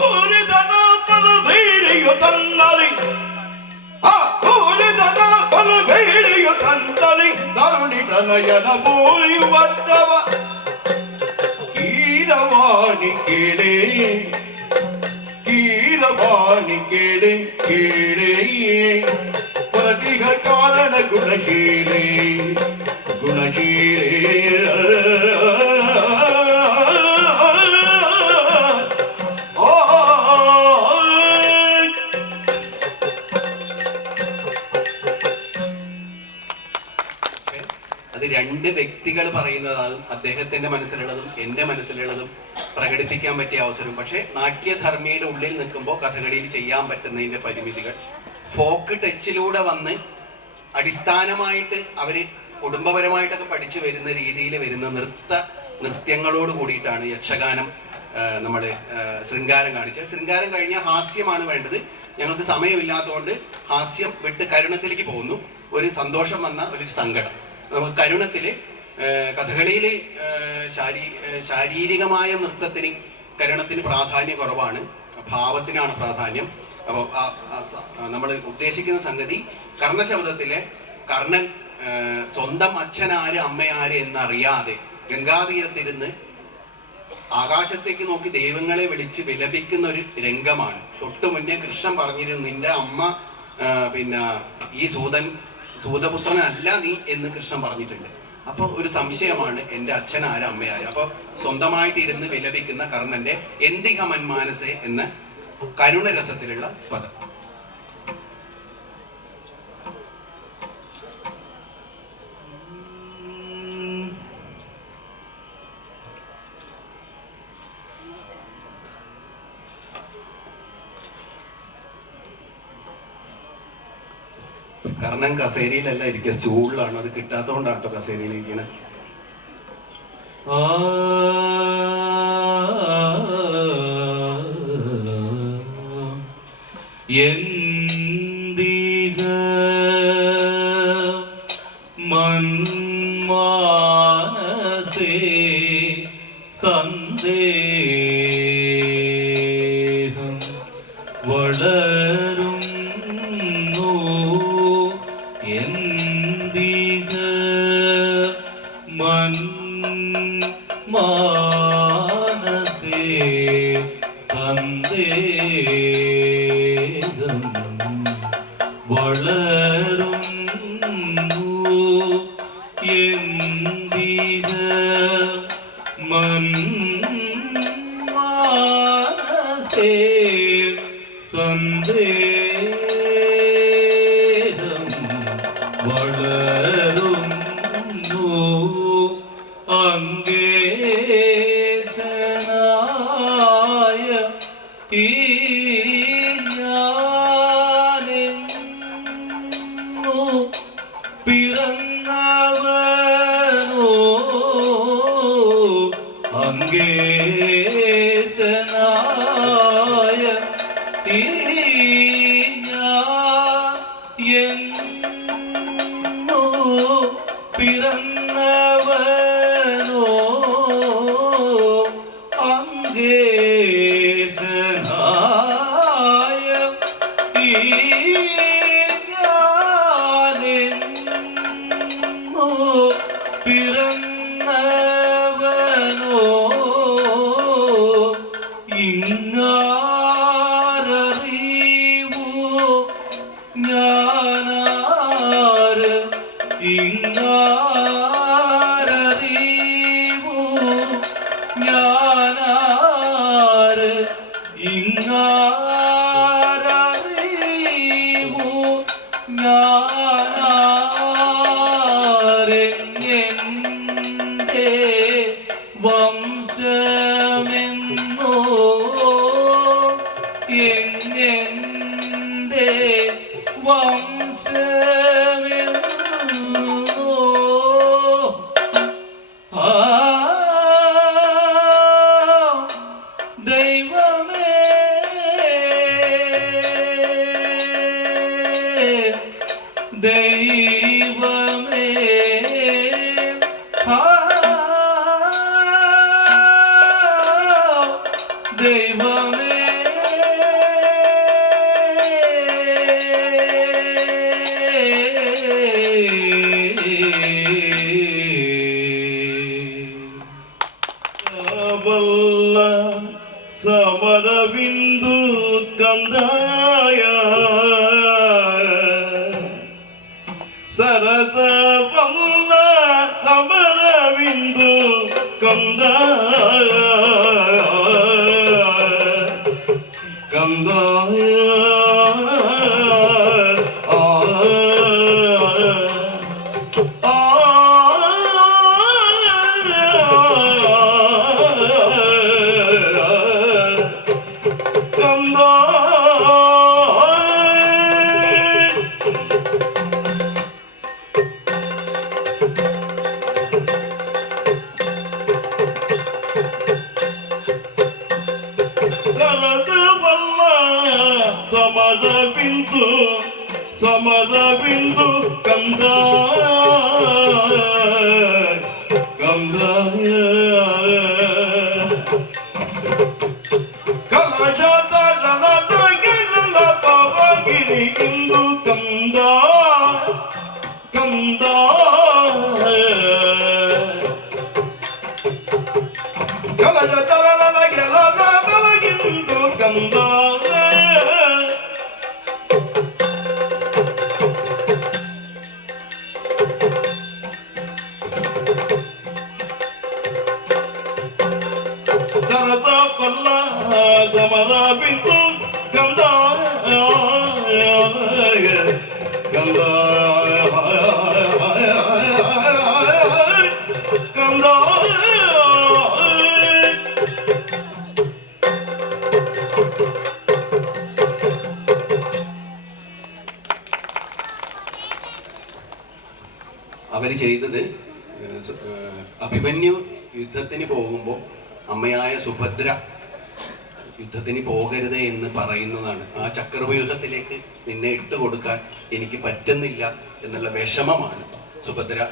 ಊರಿದನ ಬಲಬೇಡಿಯು ತನ್ನಲಿ, ಊರಿದನ ಬಲಬೇಡಿಯು ತನ್ನಲಿ, ತರುಣಿ ಪ್ರಣಯನ ಮೂಯುವದ್ದವ ಕೀರವಾಣಿ ಕೇಳೆ, ಕೀರವಾಣಿ ಕೇಳೆ ಕೇಳೆ. ಪರಟಿಗ ಗುಣಶೀಲೆ ಗುಣಶೀಲೆ അത് രണ്ട് വ്യക്തികൾ പറയുന്നതും അദ്ദേഹത്തിന്റെ മനസ്സിലുള്ളതും എൻ്റെ മനസ്സിലുള്ളതും പ്രകടിപ്പിക്കാൻ പറ്റിയ അവസരം. പക്ഷേ നാട്യധർമ്മിയുടെ ഉള്ളിൽ നിൽക്കുമ്പോൾ കഥകളിയിൽ ചെയ്യാൻ പറ്റുന്നതിൻ്റെ പരിമിതികൾ, ഫോക്ക് ടച്ചിലൂടെ വന്ന് അടിസ്ഥാനമായിട്ട് അവർ കുടുംബപരമായിട്ടൊക്കെ പഠിച്ചു വരുന്ന രീതിയിൽ വരുന്ന നൃത്യങ്ങളോട് കൂടിയിട്ടാണ് യക്ഷഗാനം നമ്മൾ ശൃംഗാരം കാണിച്ചത്. ശൃംഗാരം കഴിഞ്ഞാൽ ഹാസ്യമാണ് വേണ്ടത്. ഞങ്ങൾക്ക് സമയമില്ലാത്തതുകൊണ്ട് ഹാസ്യം വിട്ട് കരുണത്തിലേക്ക് പോകുന്നു. ഒരു സന്തോഷം വന്ന ഒരു സങ്കടം. നമുക്ക് കരുണത്തിൽ കഥകളിയിൽ ശാരീരികമായ നൃത്തത്തിന് കരുണത്തിന് പ്രാധാന്യം കുറവാണ്, ഭാവത്തിനാണ് പ്രാധാന്യം. അപ്പോൾ നമ്മൾ ഉദ്ദേശിക്കുന്ന സംഗതി കർണശബ്ദത്തിലെ കർണൻ സ്വന്തം അച്ഛനാര് അമ്മയാര് എന്നറിയാതെ ഗംഗാതീരത്തിരുന്ന് ആകാശത്തേക്ക് നോക്കി ദൈവങ്ങളെ വിളിച്ച് വിലപിക്കുന്ന ഒരു രംഗമാണ്. തൊട്ടു മുന്നേ കൃഷ്ണൻ പറഞ്ഞിരുന്നു, നിന്റെ അമ്മ പിന്നെ ഈ സൂതപുത്രനല്ല നീ എന്ന് കൃഷ്ണൻ പറഞ്ഞിട്ടുണ്ട്. അപ്പോൾ ഒരു സംശയമാണ്, എൻ്റെ അച്ഛനാര് അമ്മയാര്. അപ്പോൾ സ്വന്തമായിട്ട് ഇരുന്ന് വിലപിക്കുന്ന കർണന്റെ എന്തിക മന്മാനസേ എന്ന കരുണരസത്തിലുള്ള പദം. കർണൻ കസേരയിലല്ല ഇരിക്കുക, സ്റ്റൂളിലാണ്. അത് കിട്ടാത്തതുകൊണ്ടാണ് കേട്ടോ കസേരയിൽ ഇരിക്കണേ. എന്തിക മന്മാനസേ സന്ദേഹം വളരുന്നു എന്തിക മന്മാനസേ സന്ദേഹം വളരുന്നു എന്തിക മന്മാനസേ സന്ദേഹം വളരുന്നു അംഗേശനായ ഈ ഞാനെന്നു പിറന്നവനോ അംഗേശനായ ഈ ഞാനെന്നു പിറന്നവനോ അംഗേശനായ ഈ ഞാനെന്നു പിറന്നവനോ ഇങ്ങാരറിവു ഞാനാര് ഇങ്ങാരറിവു ഞാനാര് ഇങ്ങാരറിവു ഞാനാരെങ്ങെന്റെ വംശമെന്നോ എങ്ങെന്റെ വംശമെന്നോ ദൈവമേ ദൈവമേ ദൈവമേ സമരബിന്ദു കന്ദായ ಸರಸವಲ್ಲ ಸಮರವಿಂದು ಕಂದ ಕಂದ ಸಮದ ಬಿಂದು ಕಂದ ಕಂದ ಕಲಶದ ಗೆಲ್ಲ ಪವಗಿರಿ ಇಂದು ಕಂದ ಕಂದ ಕಲಶದ ಗೆಲ್ಲ ಪವಗಿಂದು ಕಂದ ಸಮರ ಬಿಂದು ಕಂದ ಕಂದ ಕಂದ അവർ ചെയ്തത് അഭിമന്യു യുദ്ധത്തിന് പോകുമ്പോൾ അമ്മയായ സുഭദ്ര യുദ്ധത്തിന് പോകരുത് എന്ന് പറയുന്നതാണ്. ആ ചക്രവ്യൂഹത്തിലേക്ക് നിന്നെ ഇട്ടുകൊടുക്കാൻ എനിക്ക് പറ്റുന്നില്ല എന്നുള്ള വിഷമമാണ് സുഭദ്ര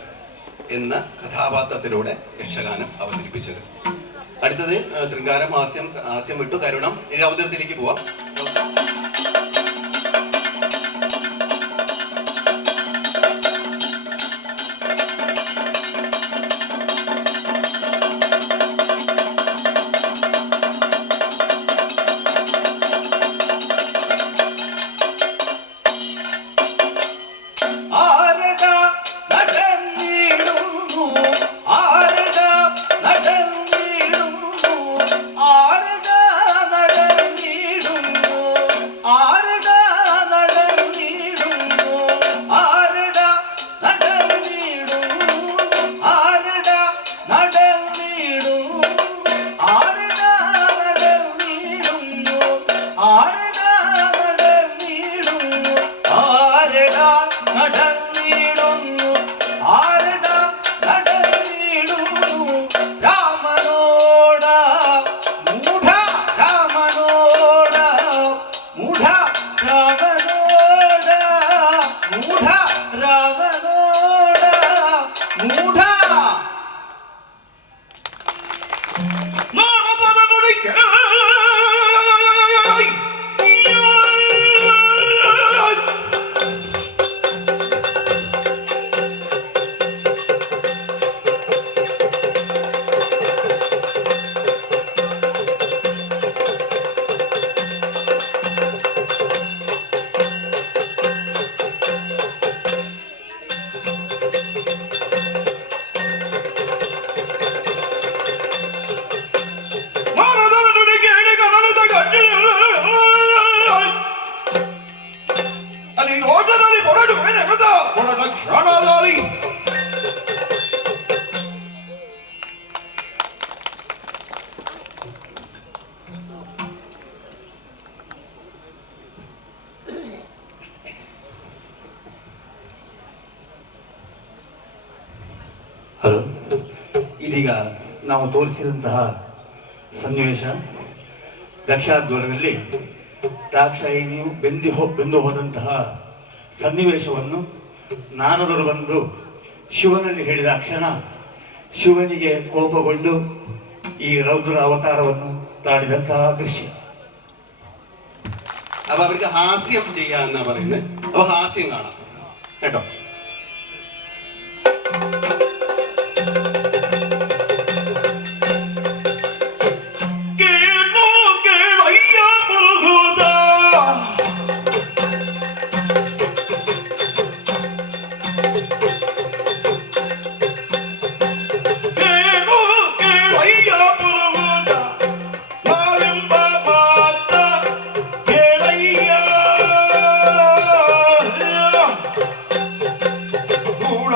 എന്ന കഥാപാത്രത്തിലൂടെ യക്ഷഗാനം അവതരിപ്പിച്ചത്. അടുത്തത് ശൃംഗാരം, ഹാസ്യം വിട്ടു കരുണം. ഇനി അവതരത്തിലേക്ക് പോവാം. ಹಲೋ, ಇದೀಗ ನಾವು ತೋರಿಸಿದಂತಹ ಸನ್ನಿವೇಶ ದಕ್ಷಾಧ್ವರದಲ್ಲಿ ದಾಕ್ಷಾಯಿಣಿಯು ಬೆಂದು ಹೋದಂತಹ ಸನ್ನಿವೇಶವನ್ನು ನಾರದರು ಬಂದು ಶಿವನಲ್ಲಿ ಹೇಳಿದ ಕ್ಷಣ ಶಿವನಿಗೆ ಕೋಪಗೊಂಡು ഈ രൗദ്ര അവതാരವನ್ನು താടിದಂತಹ ദൃശ്യ. അപ്പൊ അവർക്ക് ഹാസ്യം ചെയ്യാന്നാ പറയുന്നത്. അപ്പൊ ഹാസ്യം കാണാം കേട്ടോ.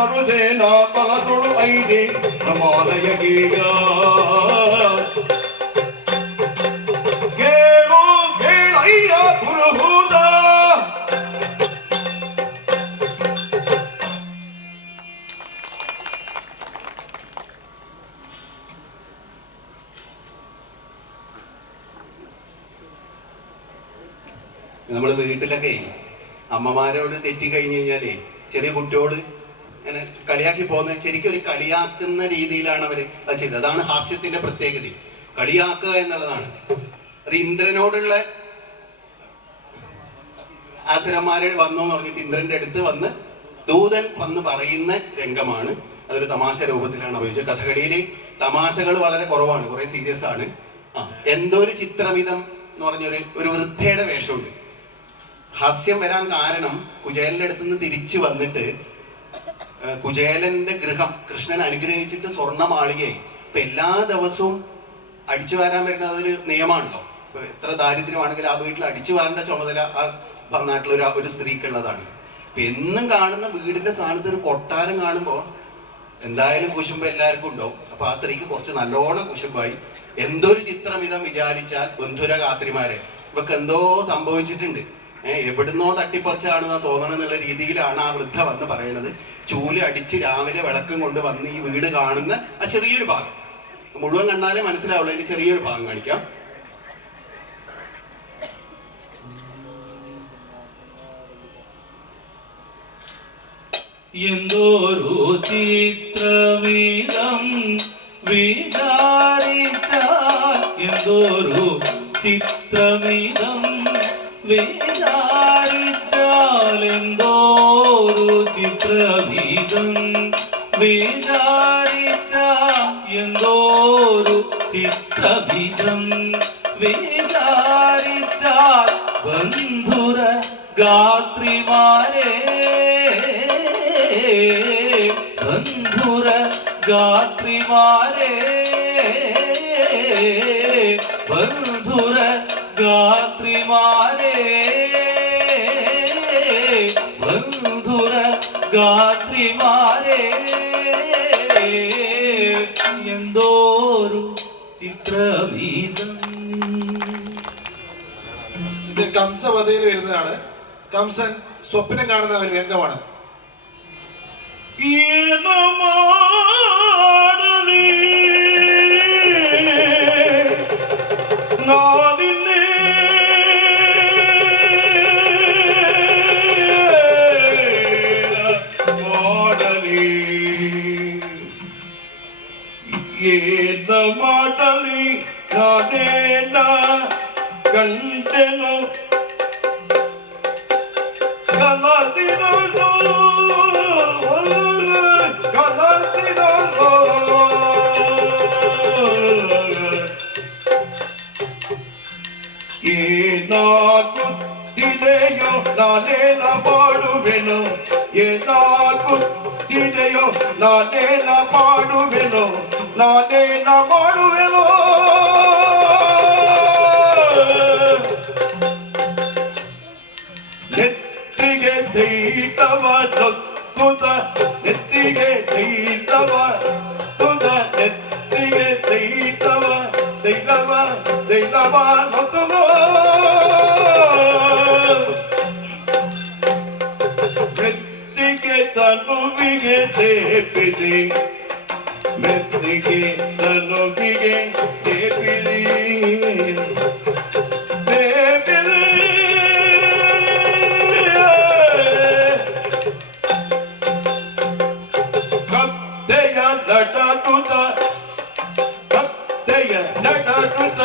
ಪುರರು ಸೇನಾ ಬಲದೊಳು ಐದೆ ಪ್ರಮಾದಯಗೀಗ ಕೇಳು ಕೇಳಯ್ಯ ಪುರುಹೂದ നമ്മൾ വീട്ടിലൊക്കെ അമ്മമാരോട് തെറ്റി കഴിഞ്ഞ് കഴിഞ്ഞാലേ ചെറിയ കുട്ടിയോട് ഇങ്ങനെ കളിയാക്കി പോകുന്നത് ശരിക്കും ഒരു കളിയാക്കുന്ന രീതിയിലാണ് അവർ അത് ചെയ്തത്. അതാണ് ഹാസ്യത്തിന്റെ പ്രത്യേകത, കളിയാക്കുക എന്നുള്ളതാണ്. അത് ഇന്ദ്രനോടുള്ള ആസുരന്മാരെ വന്നു എന്ന് പറഞ്ഞിട്ട് ഇന്ദ്രന്റെ അടുത്ത് വന്ന് ദൂതൻ വന്ന് പറയുന്ന രംഗമാണ്. അതൊരു തമാശ രൂപത്തിലാണ് ഉപയോഗിച്ചത്. കഥകളിയിൽ തമാശകൾ വളരെ കുറവാണ്, കുറെ സീരിയസ് ആണ്. എന്തോ ഒരു ചിത്രമിതം എന്ന് പറഞ്ഞൊരു വൃദ്ധയുടെ വേഷമുണ്ട്. ഹാസ്യം വരാൻ കാരണം കുചേലന്റെ അടുത്ത് നിന്ന് തിരിച്ചു വന്നിട്ട് കുചേലന്റെ ഗൃഹം കൃഷ്ണൻ അനുഗ്രഹിച്ചിട്ട് സ്വർണ്ണമാളികയായി. ഇപ്പൊ എല്ലാ ദിവസവും അടിച്ചു വാരാൻ വരുന്ന അതൊരു നിയമമാണല്ലോ. ഇപ്പൊ എത്ര ദാരിദ്ര്യമാണെങ്കിൽ ആ വീട്ടിൽ അടിച്ചു വാരേണ്ട ചുമതല ആ നാട്ടിലൊരു ഒരു സ്ത്രീക്കുള്ളതാണ്. ഇപ്പൊ എന്നും കാണുന്ന വീടിന്റെ സ്ഥാനത്ത് ഒരു കൊട്ടാരം കാണുമ്പോൾ എന്തായാലും കുശുമ്പ് എല്ലാവർക്കും ഉണ്ടാവും. അപ്പൊ ആ സ്ത്രീക്ക് കുറച്ച് നല്ലോണം കുശുമ്പായി. എന്തൊരു ചിത്രം ഇതം വിചാരിച്ചാൽ ബന്ധുര കാത്രിമാരെ ഇവക്ക് എന്തോ സംഭവിച്ചിട്ടുണ്ട്, എവിടുന്നോ തട്ടിപ്പറിച്ചാണെന്ന് തോന്നണമെന്നുള്ള രീതിയിലാണ് ആ വൃദ്ധ വന്ന് പറയുന്നത്. ചൂല് അടിച്ച് രാവിലെ വിളക്കും കൊണ്ട് വന്ന് ഈ വീട് കാണുന്ന ആ ചെറിയൊരു ഭാഗം മുഴുവൻ കണ്ടാലേ മനസ്സിലാവുള്ളൂ. അതിന്റെ ചെറിയൊരു ഭാഗം കാണിക്കാം. എന്തോരു ചിത്രമിതം വിചാരിച്ചാൽ എന്തോരു ചിത്രമിതം വിചാരിച്ചാൽ എന്തോരു ചിത്രമിതം വിചാരിച്ചാൽ എന്തോരു ചിത്രമിതം വിചാരിച്ചാൽ ബന്ധുര ഗാത്രിമാരെ ബന്ധുര ഗാത്രിമാരെ ബന്ധുര ഗാത്രിമാരെ ബന്ധുര ഗാത്രിമാരെ എന്തോരു ചിത്രവീതം. ഇത് കംസവധയിൽ വരുന്നതാണ്. കംസൻ സ്വപ്നം കാണുന്ന ഒരു രംഗമാണ്. ಮಾಡಲಿ ನಾನೇನ ಗಂಟೆನು ಕನಸಿನೋ ಕನಸಿನೋ ಏನಾಗುತ್ತಿದೆಯೋ ನಾನೇನ ಮಾಡುವೆನು ಏನಾಗುತ್ತಿದೆಯೋ ನಾನೇನ ಮಾಡುವೆನು ನಾನೇನ ಮಾಡುವೆನು ನೆತ್ತಿಗೆ ದೈತವ ನೊತ್ತುದ ನೆತ್ತಿಗೆ ದೈತವ ತುದ ನೆತ್ತಿಗೆ ದೈತವ ದೈತವ ದೈತವ ನೊತ್ತುದ ಮೆತ್ತಿಗೆ ತನುವಿಗೆ ದೇಪಿದೆ ಮೆತ್ತಿಗೆ ತನುವಿಗೆ ದೇಪಿದೆ ದೇಪಿದೆ ಕತ್ತೆಯ ನಟನುತ ಕತ್ತೆಯ ನಟನುತ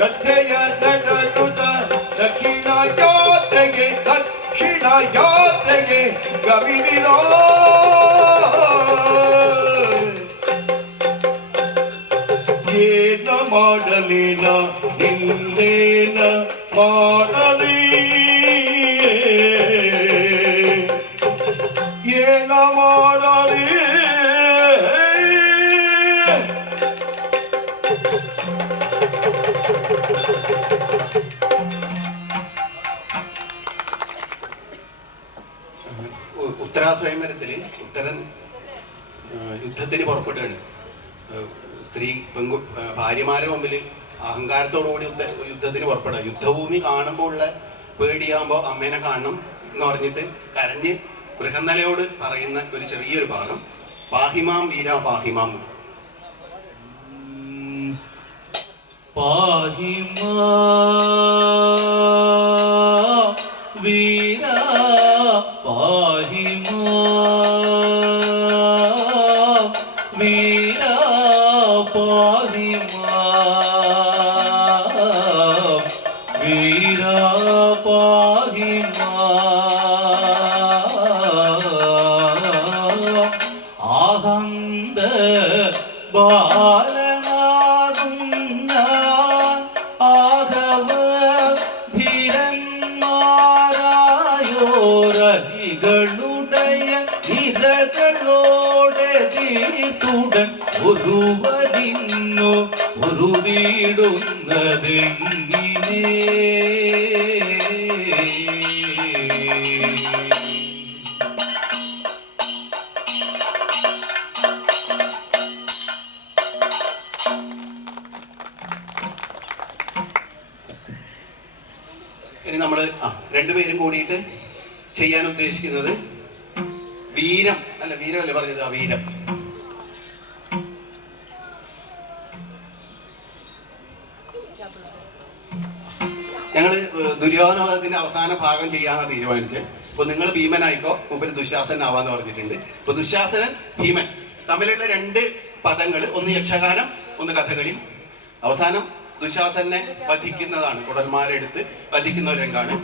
ಕತ್ತೆಯ ನಟನುತ ದಕ್ಷಿಣ ಯಾತ್ರೆಗೆ ಗವಿದಿರೋ ಏನ ಮಾಡಲಿನ ಇನ್ನೇನ ಮಾಡಲಿ ಏನ ಮಾಡಲಿ ഉത്തരാ സ്വയംവരത്തില് ഉത്തരൻ യുദ്ധത്തിന് പുറപ്പെടുകയാണ്. സ്ത്രീ ഭാര്യമാരുടെ മുമ്പിൽ അഹങ്കാരത്തോടുകൂടി യുദ്ധത്തിന് പുറപ്പെടുക. യുദ്ധഭൂമി കാണുമ്പോൾ ഉള്ള പേടിയാകുമ്പോൾ അമ്മേനെ കാണണം എന്ന് പറഞ്ഞിട്ട് കരഞ്ഞ് ബൃഹന്നലയോട് പറയുന്ന ഒരു ചെറിയൊരു ഭാഗം. പാഹിമാം വീര പാഹിമാം. പാഹിമാ വീര പാഹിമാ വീര പാഹിമാ വീര പാഹിമാ ആഹന്ത ബാലനാകും ഞാൻ ആഘവ ധീരന്മാരായോരഹികളുടയ നിരകളോടെ തീർത്തുടൻ ഒരുവരിന്നു ഒരുതിടുന്നതെങ്ങിനെ. ഇനി നമ്മൾ രണ്ടുപേരും കൂടിയിട്ട് ചെയ്യാൻ ഉദ്ദേശിക്കുന്നത് വീരം അല്ല, വീരമല്ലേ പറഞ്ഞത്? വീരം. ഞങ്ങൾ ദുര്യോധനവധത്തിന്റെ അവസാന ഭാഗം ചെയ്യാനാണ് തീരുമാനിച്ചത്. അപ്പോൾ നിങ്ങൾ ഭീമനായിക്കോ, മൂപ്പര് ദുശാസനാവാന്ന് പറഞ്ഞിട്ടുണ്ട്. അപ്പോൾ ദുശാസനൻ ഭീമൻ തമ്മിലുള്ള 2 പദങ്ങൾ, ഒന്ന് യക്ഷഗാനം, ഒന്ന് കഥകളി. അവസാനം ദുശാസനെ വധിക്കുന്നതാണ്, കുടൽമാലയെടുത്ത് വധിക്കുന്ന ഒരു രംഗമാണ്.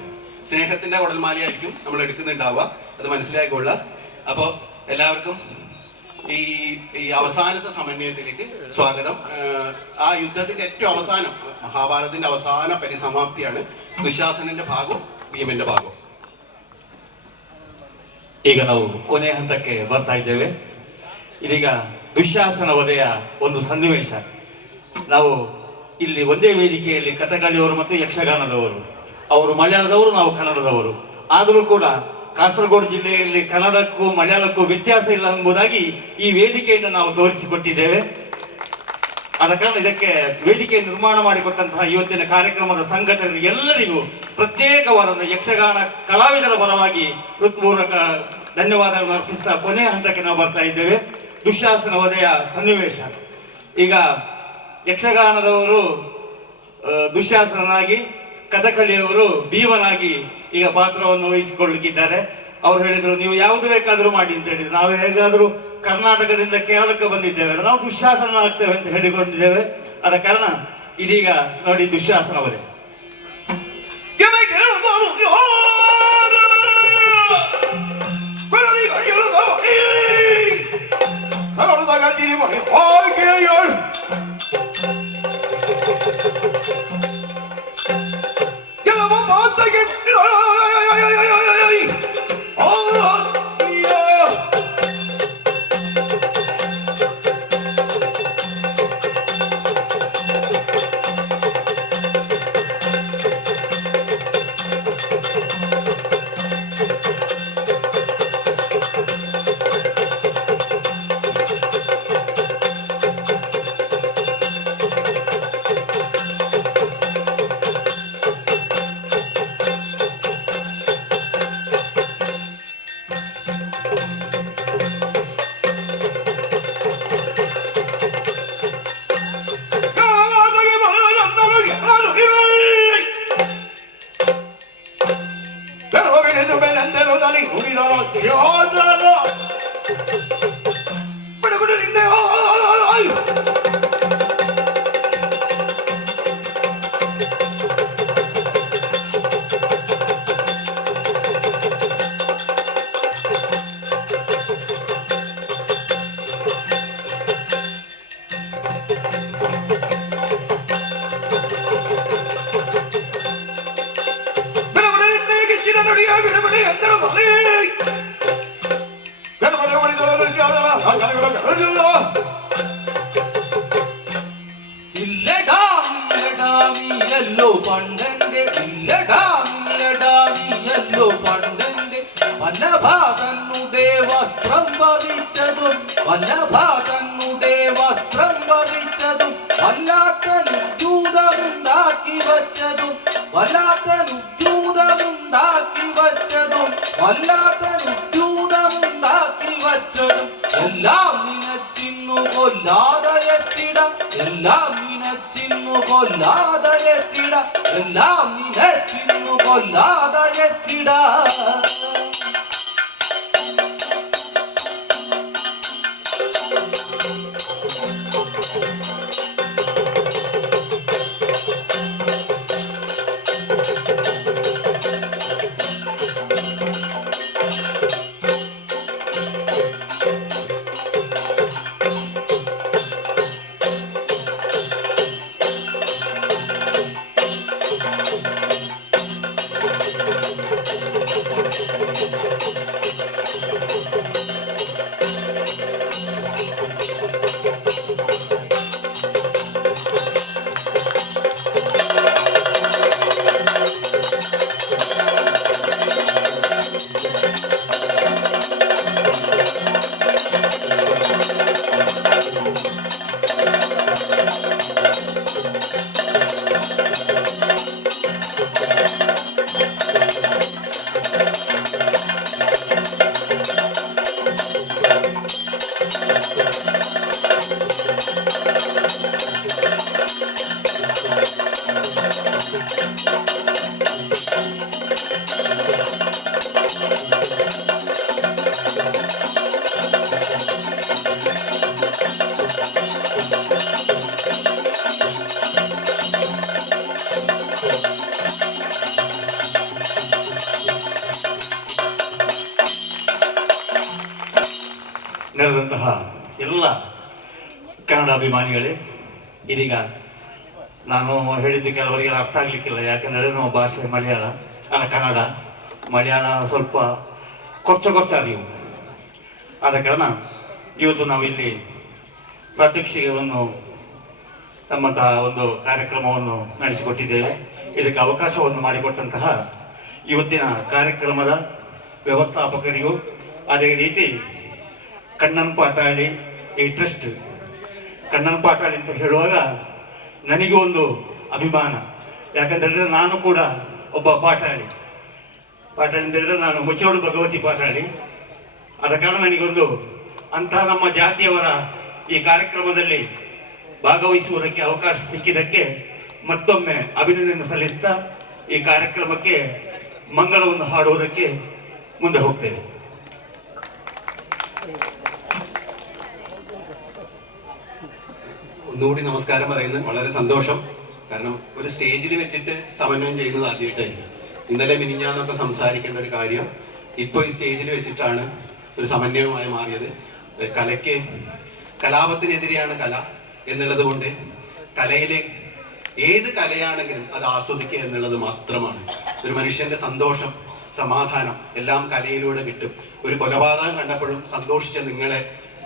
സ്നേഹത്തിന്റെ കുടൽമാലയായിരിക്കും നമ്മൾ എടുക്കുന്നുണ്ടാവുക, അത് മനസ്സിലായിക്കൊള്ളുക. അപ്പോൾ എല്ലാവർക്കും ഈ അവസാനത്തെ സമന്വയത്തിലേക്ക് സ്വാഗതം. ആ യുദ്ധത്തിന്റെ ഏറ്റവും അവസാനം, മഹാഭാരതത്തിന്റെ അവസാന പരിസമാപ്തിയാണ് ದುಶಾಸನന്റെ ಭಾಗವು ಭೀಮನ ಭಾಗವು. ಈಗ ನಾವು ಕೊನೆ ಹಂತಕ್ಕೆ ಬರ್ತಾ ಇದ್ದೇವೆ. ಇದೀಗ ದುಶಾಸನ ವಧೆಯ ಒಂದು ಸನ್ನಿವೇಶ. ನಾವು ಇಲ್ಲಿ ಒಂದೇ ವೇದಿಕೆಯಲ್ಲಿ ಕಥಗಳಿಯವರು ಮತ್ತು ಯಕ್ಷಗಾನದವರು, ಅವರು ಮಲಯಾಳದವರು, ನಾವು ಕನ್ನಡದವರು. ಆದರೂ ಕೂಡ ಕಾಸರಗೋಡು ಜಿಲ್ಲೆಯಲ್ಲಿ ಕನ್ನಡಕ್ಕೂ ಮಲಯಾಳಕ್ಕೂ ವ್ಯತ್ಯಾಸ ಇಲ್ಲ ಎಂಬುದಾಗಿ ಈ ವೇದಿಕೆಯಿಂದ ನಾವು ತೋರಿಸಿಕೊಟ್ಟಿದ್ದೇವೆ. ಆದ ಕಾರಣ ಇದಕ್ಕೆ ವೇದಿಕೆ ನಿರ್ಮಾಣ ಮಾಡಿಕೊಟ್ಟಂತಹ ಇವತ್ತಿನ ಕಾರ್ಯಕ್ರಮದ ಸಂಘಟನೆಗಳು ಎಲ್ಲರಿಗೂ ಪ್ರತ್ಯೇಕವಾದ ಯಕ್ಷಗಾನ ಕಲಾವಿದರ ಪರವಾಗಿ ಹೃತ್ಪೂರ್ವಕ ಧನ್ಯವಾದಗಳನ್ನು ಅರ್ಪಿಸ್ತಾ ಕೊನೆಯ ಹಂತಕ್ಕೆ ನಾವು ಬರ್ತಾ ಇದ್ದೇವೆ. ದುಶಾಸನ ವಧೆಯ ಸನ್ನಿವೇಶ. ಈಗ ಯಕ್ಷಗಾನದವರು ದುಶಾಸನನಾಗಿ, ಕಥಕಳಿಯವರು ಭೀಮನಾಗಿ ಈಗ ಪಾತ್ರವನ್ನು ವಹಿಸಿಕೊಳ್ಳಲಿಕ್ಕಿದ್ದಾರೆ. ಅವ್ರು ಹೇಳಿದ್ರು, ನೀವು ಯಾವುದು ಬೇಕಾದರೂ ಮಾಡಿ ಅಂತ ಹೇಳಿದ್ರು. ನಾವು ಹೇಗಾದರೂ ಕರ್ನಾಟಕದಿಂದ ಕೇರಳಕ್ಕೆ ಬಂದಿದ್ದೇವೆ, ನಾವು ದುಶಾಸನ ಆಗ್ತೇವೆ ಅಂತ ಹೇಳಿಕೊಂಡಿದ್ದೇವೆ. ಆದ ಕಾರಣ ಇದೀಗ ನೋಡಿ ದುಶಾಸನ ವಧೆ. ഇല്ലടാ ഇല്ലടാ നീയല്ലോ പണ്ടന്റെ, ഇല്ലടാ ഇല്ലടാ നീയല്ലോ പണ്ടന്റെ വല്ലഭാതനുടെ വസ്ത്ര വസ്ത്രം പറിച്ചതും വല്ലഭ തന്നുടെ വസ്ത്രം പറിച്ചതും വല്ലാത്തനുദ്യൂതമുണ്ടാക്കി വച്ചതും വല്ലാത്തനുദ്യൂതമുണ്ടാക്കി വച്ചതും വല്ലാത്തനുദ്യൂതമുണ്ടാക്കി വച്ചതും എല്ലാം നിനച്ചിന്നു കൊല്ലാതയച്ചിട എല്ലാം നിനച്ചിന്നു കൊല്ലാതയച്ചിട എല്ലാം നിനച്ചിന്നു കൊല്ലാതയച്ചിട ನೆರೆದಂತಹ ಎಲ್ಲ ಕನ್ನಡ ಅಭಿಮಾನಿಗಳೇ, ಇದೀಗ ನಾನು ಹೇಳಿದ್ದು ಕೆಲವರಿಗೆ ಅರ್ಥ ಆಗಲಿಕ್ಕಿಲ್ಲ, ಯಾಕೆಂದರೆ ನಮ್ಮ ಭಾಷೆ ಕನ್ನಡ ಮಲಯಾಳ ಸ್ವಲ್ಪ ಕೊಚ್ಚ ಅರಿವು. ಆದ ಕಾರಣ ಇವತ್ತು ನಾವು ಇಲ್ಲಿ ಪ್ರಾತ್ಯಕ್ಷಿಕೆಯನ್ನು ನಮ್ಮಂತಹ ಒಂದು ಕಾರ್ಯಕ್ರಮವನ್ನು ನಡೆಸಿಕೊಟ್ಟಿದ್ದೇವೆ. ಇದಕ್ಕೆ ಅವಕಾಶವನ್ನು ಮಾಡಿಕೊಟ್ಟಂತಹ ಇವತ್ತಿನ ಕಾರ್ಯಕ್ರಮದ ವ್ಯವಸ್ಥಾಪಕರಿಗೂ, ಅದೇ ರೀತಿ ಕಣ್ಣನ್ ಪಾಟಾಳಿ ಈ ಟ್ರಸ್ಟ್, ಕಣ್ಣನ್ ಪಾಟಾಳಿ ಅಂತ ಹೇಳುವಾಗ ನನಗೆ ಒಂದು ಅಭಿಮಾನ. ಯಾಕಂತೇಳಿದ್ರೆ ನಾನು ಕೂಡ ಒಬ್ಬ ಪಾಟಾಳಿ ಅಂತ ಹೇಳಿದ್ರೆ ನಾನು ಮುಚ್ಚೋಡು ಭಗವತಿ ಪಾಟಾಳಿ. ಆದ ಕಾರಣ ನನಗೊಂದು ಅಂತಹ ನಮ್ಮ ಜಾತಿಯವರ ಈ ಕಾರ್ಯಕ್ರಮದಲ್ಲಿ ಭಾಗವಹಿಸುವುದಕ್ಕೆ ಅವಕಾಶ ಸಿಕ್ಕಿದ್ದಕ್ಕೆ ಮತ್ತೊಮ್ಮೆ ಅಭಿನಂದನೆ ಸಲ್ಲಿಸ್ತಾ ಈ ಕಾರ್ಯಕ್ರಮಕ್ಕೆ ಮಂಗಳವನ್ನು ಹಾಡುವುದಕ್ಕೆ ಮುಂದೆ ಹೋಗ್ತೇವೆ. ഒന്നുകൂടി നമസ്കാരം പറയുന്നത് വളരെ സന്തോഷം. കാരണം ഒരു സ്റ്റേജിൽ വെച്ചിട്ട് സമന്വയം ചെയ്യുന്നത് ആദ്യമായിട്ടായിരിക്കും. ഇന്നലെ മിനിഞ്ഞാന്നൊക്കെ സംസാരിക്കേണ്ട ഒരു കാര്യം ഇപ്പോൾ ഈ സ്റ്റേജിൽ വെച്ചിട്ടാണ് ഒരു സമന്വയമായി മാറിയത്. കലയ്ക്ക് കലാപത്തിനെതിരെയാണ് കല എന്നുള്ളത് കൊണ്ട് കലയിലെ ഏത് കലയാണെങ്കിലും അത് ആസ്വദിക്കുക എന്നുള്ളത് മാത്രമാണ്. ഒരു മനുഷ്യന്റെ സന്തോഷം, സമാധാനം എല്ലാം കലയിലൂടെ കിട്ടും. ഒരു കൊലപാതകം കണ്ടപ്പോഴും സന്തോഷിച്ച നിങ്ങളെ,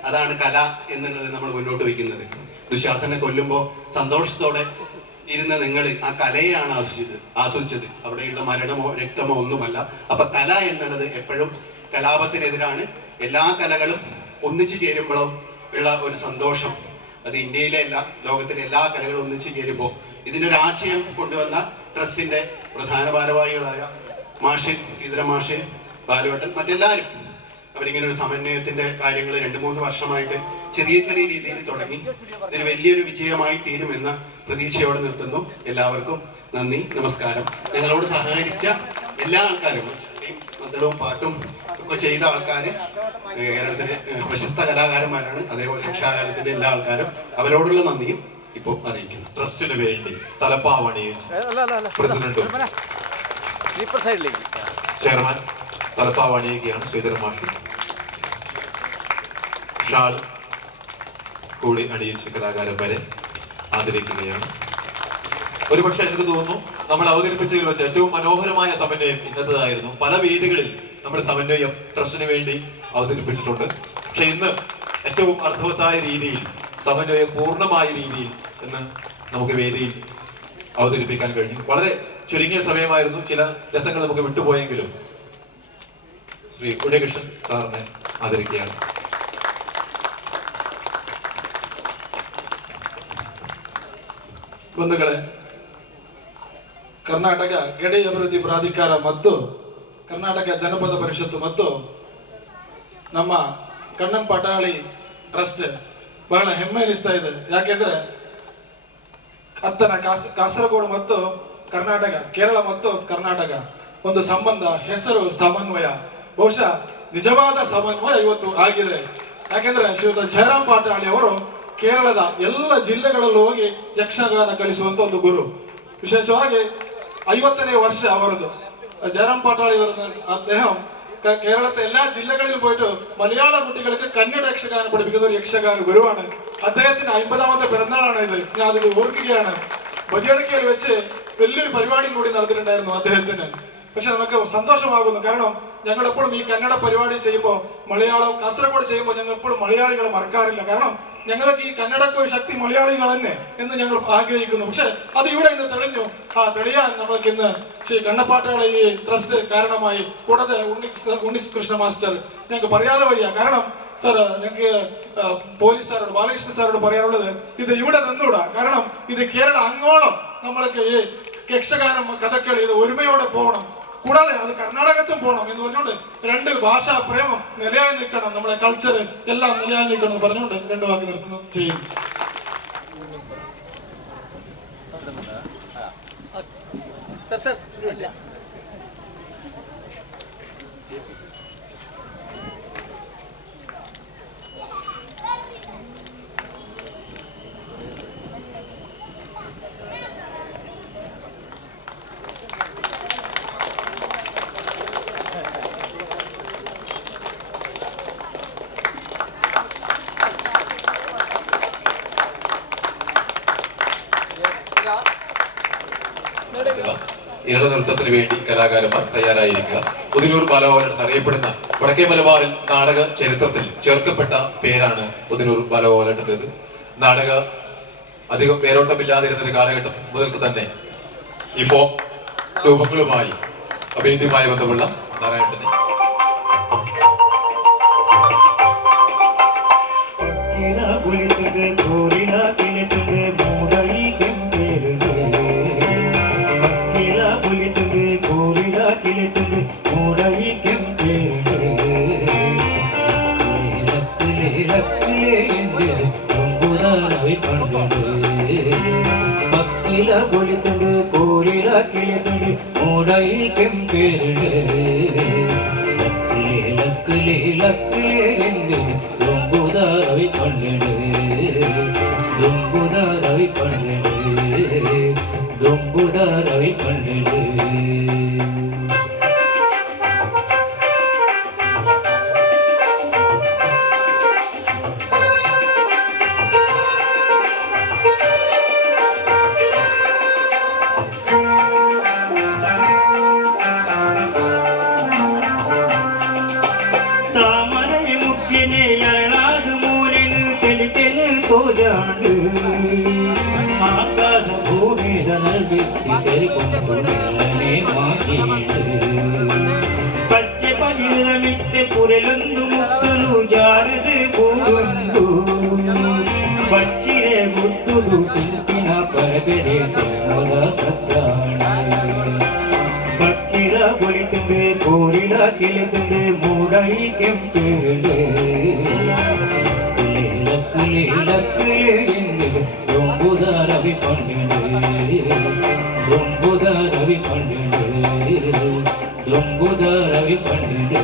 അതാണ് കല എന്നുള്ളത് നമ്മൾ മുന്നോട്ട് വയ്ക്കുന്നത്. ദുശാസനെ കൊല്ലുമ്പോൾ സന്തോഷത്തോടെ ഇരുന്ന നിങ്ങൾ ആ കലയെയാണ് ആസ്വദിച്ചത്. അവിടെയുള്ള മരണമോ രക്തമോ ഒന്നുമല്ല. അപ്പൊ കല എന്നുള്ളത് എപ്പോഴും കലാപത്തിനെതിരാണ്. എല്ലാ കലകളും ഒന്നിച്ചു ചേരുമ്പോഴും ഉള്ള ഒരു സന്തോഷം, അത് ഇന്ത്യയിലെ അല്ല, ലോകത്തിലെ എല്ലാ കലകളും ഒന്നിച്ചു ചേരുമ്പോൾ ഇതിനൊരു ആശയം കൊണ്ടുവന്ന ട്രസ്റ്റിന്റെ പ്രധാന ഭാരവാഹികളായ മാഷ്, ശ്രീധരൻ മാഷ്, ബാലുവേട്ടൻ, മറ്റെല്ലാവരും അവരിങ്ങനെ ഒരു സമന്വയത്തിന്റെ കാര്യങ്ങൾ 2-3 വർഷമായിട്ട് ചെറിയ ചെറിയ രീതിയിൽ തുടങ്ങി. ഇതൊരു വലിയൊരു വിജയമായി തീരുമെന്ന പ്രതീക്ഷയോടെ നിർത്തുന്നു. എല്ലാവർക്കും നന്ദി, നമസ്കാരം. ഞങ്ങളോട് സഹകരിച്ച എല്ലാ ആൾക്കാരും, മദ്ദളവും പാട്ടും ഒക്കെ ചെയ്ത ആൾക്കാർ കേരളത്തിലെ പ്രശസ്ത കലാകാരന്മാരാണ്. അതേപോലെ യക്ഷഗാനത്തിന്റെ എല്ലാ ആൾക്കാരും, അവരോടുള്ള നന്ദിയും ഇപ്പോൾ അറിയിക്കുന്നു. ട്രസ്റ്റിന് വേണ്ടി തലപ്പാവണിയും പ്രസിഡന്റും ചെയർമാൻ തലപ്പാവണിയുകയാണ് ശ്രീധരൻ മാഷി. ഷാൾ കൂടി അണിയിച്ച കലാകാരന്മാരെ ആദരിക്കുകയാണ്. ഒരുപക്ഷെ എനിക്ക് തോന്നുന്നു നമ്മൾ അവതരിപ്പിച്ചതിൽ വെച്ച് ഏറ്റവും മനോഹരമായ സമന്വയം ഇന്നത്തേതായിരുന്നു. പല വേദികളിൽ നമ്മൾ സമന്വയം ട്രസ്റ്റിന് വേണ്ടി അവതരിപ്പിച്ചിട്ടുണ്ട്. പക്ഷെ ഇന്ന് ഏറ്റവും അർത്ഥവത്തായ രീതിയിൽ, സമന്വയം പൂർണ്ണമായ രീതിയിൽ എന്ന് നമുക്ക് വേദിയിൽ അവതരിപ്പിക്കാൻ കഴിഞ്ഞു. വളരെ ചുരുങ്ങിയ സമയമായിരുന്നു, ചില രസങ്ങൾ നമുക്ക് വിട്ടുപോയെങ്കിലും ശ്രീ ഉണ്ണികൃഷ്ണൻ സാറിനെ ആദരിക്കുകയാണ്. ಬಂಧುಗಳೇ, ಕರ್ನಾಟಕ ಗಡಿ ಅಭಿವೃದ್ಧಿ ಪ್ರಾಧಿಕಾರ ಮತ್ತು ಕರ್ನಾಟಕ ಜನಪದ ಪರಿಷತ್ತು ಮತ್ತು ನಮ್ಮ ಕಣ್ಣಂ ಪಟಾಳಿ ಟ್ರಸ್ಟ್ ಬಹಳ ಹೆಮ್ಮೆ ಅನಿಸ್ತಾ ಇದೆ. ಯಾಕೆಂದ್ರೆ ಕಾಸರಗೋಡು ಮತ್ತು ಕರ್ನಾಟಕ, ಕೇರಳ ಮತ್ತು ಕರ್ನಾಟಕ ಒಂದು ಸಂಬಂಧ, ಹೆಸರು ಸಮನ್ವಯ, ಬಹುಶಃ ನಿಜವಾದ ಸಮನ್ವಯ ಇವತ್ತು ಆಗಿದೆ. ಯಾಕೆಂದ್ರೆ ಶ್ರೀಯುತ ಜಯರಾಮ್ ಪಾಟಾಳಿ ಅವರು ಕೇರಳದ ಎಲ್ಲ ಜಿಲ್ಲೆಗಳಲ್ಲೂ ಹೋಗಿ ಯಕ್ಷಗಾನ ಕಲಿಸುವಂತ ಒಂದು ಗುರು. ವಿಶೇಷವಾಗಿ 50ನೇ ವರ್ಷ ಅವರದು. ജയറാം പാട്ടാളി അദ്ദേഹം കേരളത്തെ എല്ലാ ജില്ലകളിലും പോയിട്ട് മലയാള കുട്ടികൾക്ക് കന്നഡ യക്ഷഗാനം പഠിപ്പിക്കുന്ന ഒരു യക്ഷഗാന ഗുരുവാണ്. അദ്ദേഹത്തിന്റെ 50ാമത്തെ പിറന്നാളാണ് ഇത്. ഞാൻ അതിൽ ഓർക്കുകയാണ്. ബദിയടക്കയിൽ വെച്ച് വലിയൊരു പരിപാടിയും കൂടി നടത്തിയിട്ടുണ്ടായിരുന്നു അദ്ദേഹത്തിന്. പക്ഷെ നമുക്ക് സന്തോഷമാകുന്നു. കാരണം ഞങ്ങൾ എപ്പോഴും ഈ കന്നഡ പരിപാടി ചെയ്യുമ്പോൾ, മലയാളം കാസർഗോഡ് ചെയ്യുമ്പോൾ ഞങ്ങൾ എപ്പോഴും മലയാളികളെ മറക്കാറില്ല. കാരണം ഞങ്ങൾക്ക് ഈ കന്നഡക്ക് ശക്തി മലയാളികൾ തന്നെ എന്ന് ഞങ്ങൾ ആഗ്രഹിക്കുന്നു. പക്ഷെ അത് ഇവിടെ ഇന്ന് തെളിഞ്ഞു. തെളിയാൻ നമ്മൾക്ക് ഇന്ന് ശ്രീ കണ്ണപ്പാട്ടാളി ഈ ട്രസ്റ്റ് കാരണമായി. കൂടാതെ ഉണ്ണി കൃഷ്ണ മാസ്റ്റർ ഞങ്ങൾക്ക് പറയാതെ വയ്യ. കാരണം സാർ, ഞങ്ങൾക്ക് പോലീസ് സാറോട്, ബാലകൃഷ്ണൻ സാറോട് പറയാനുള്ളത്, ഇത് ഇവിടെ നിന്നൂടാ. കാരണം ഇത് കേരള അങ്ങോളം നമ്മൾക്ക് ഈ യക്ഷഗാനം, കഥകളി ഇത് ഒരുമയോടെ പോകണം. കൂടാതെ അത് കർണാടകത്തും പോകണം എന്ന് പറഞ്ഞുകൊണ്ട് 2 ഭാഷാ പ്രേമം നിലയായി നിൽക്കണം, നമ്മുടെ കൾച്ചർ എല്ലാം നിലയായി നിൽക്കണം എന്ന് പറഞ്ഞുകൊണ്ട് 2 വാക്ക് നിർത്തുന്നു ചെയ്യും. ഇരള നൃത്തത്തിന് വേണ്ടി കലാകാരന്മാർ തയ്യാറായിരിക്കുക. ഉദിനൂർ ബാലഗോപാലൻ അറിയപ്പെടുന്ന വടക്കേ മലബാറിൽ നാടക ചരിത്രത്തിൽ ചേർക്കപ്പെട്ട പേരാണ് ഉദിനൂർ ബാലഗോപാലൻ്റെത്. നാടക അധികം പേരോട്ടമില്ലാതിരുന്ന ഒരു കാലഘട്ടം മുതൽക്ക് തന്നെ ഈ ഫോം രൂപങ്ങളുമായി അഭേദ്യമായ ബന്ധമുള്ള നാരായണനെ കൊളിത്തുണ്ട് കോരില കിളിത്തുണ്ട് മൂടൈ കെമ്പേരുണ്ട് ലക്കിലേ ലക്കിലേ ലക്കിലേ എന്ത് ദുംബുദാരവി പണ്ണിട് ദുംബുദാരവി പണ്ണിട് ദുംബുദാരവി പണ്ണിട് ആകാശ ഭൂമിതനൽ വ്യക്തി തെരിക്കൊണ്ടു മെല്ലനെ മാറ്റിയിട്ട് പച്ച പകിതമിത്തെ പുരലൊന്നു മുത്തുന്നു ജാരത് പൂരുണ്ടു പച്ചിരെ മുത്തുതു തിൽപ്പിന പരപരെ തെമ്മത സത്താണ് പക്കില പൊളിത്തുണ്ട് കോരില കിളിത്തുണ്ട് മൂടൈ കെമ്പേരുണ്ട് ലക്കിലേ ലക്കിലേ എന്ത് ദുംബുദാരവി പണ്ണിട് ദുംബുദാരവി പണ്ണിട് ദുംബുദാരവി പണ്ണിട്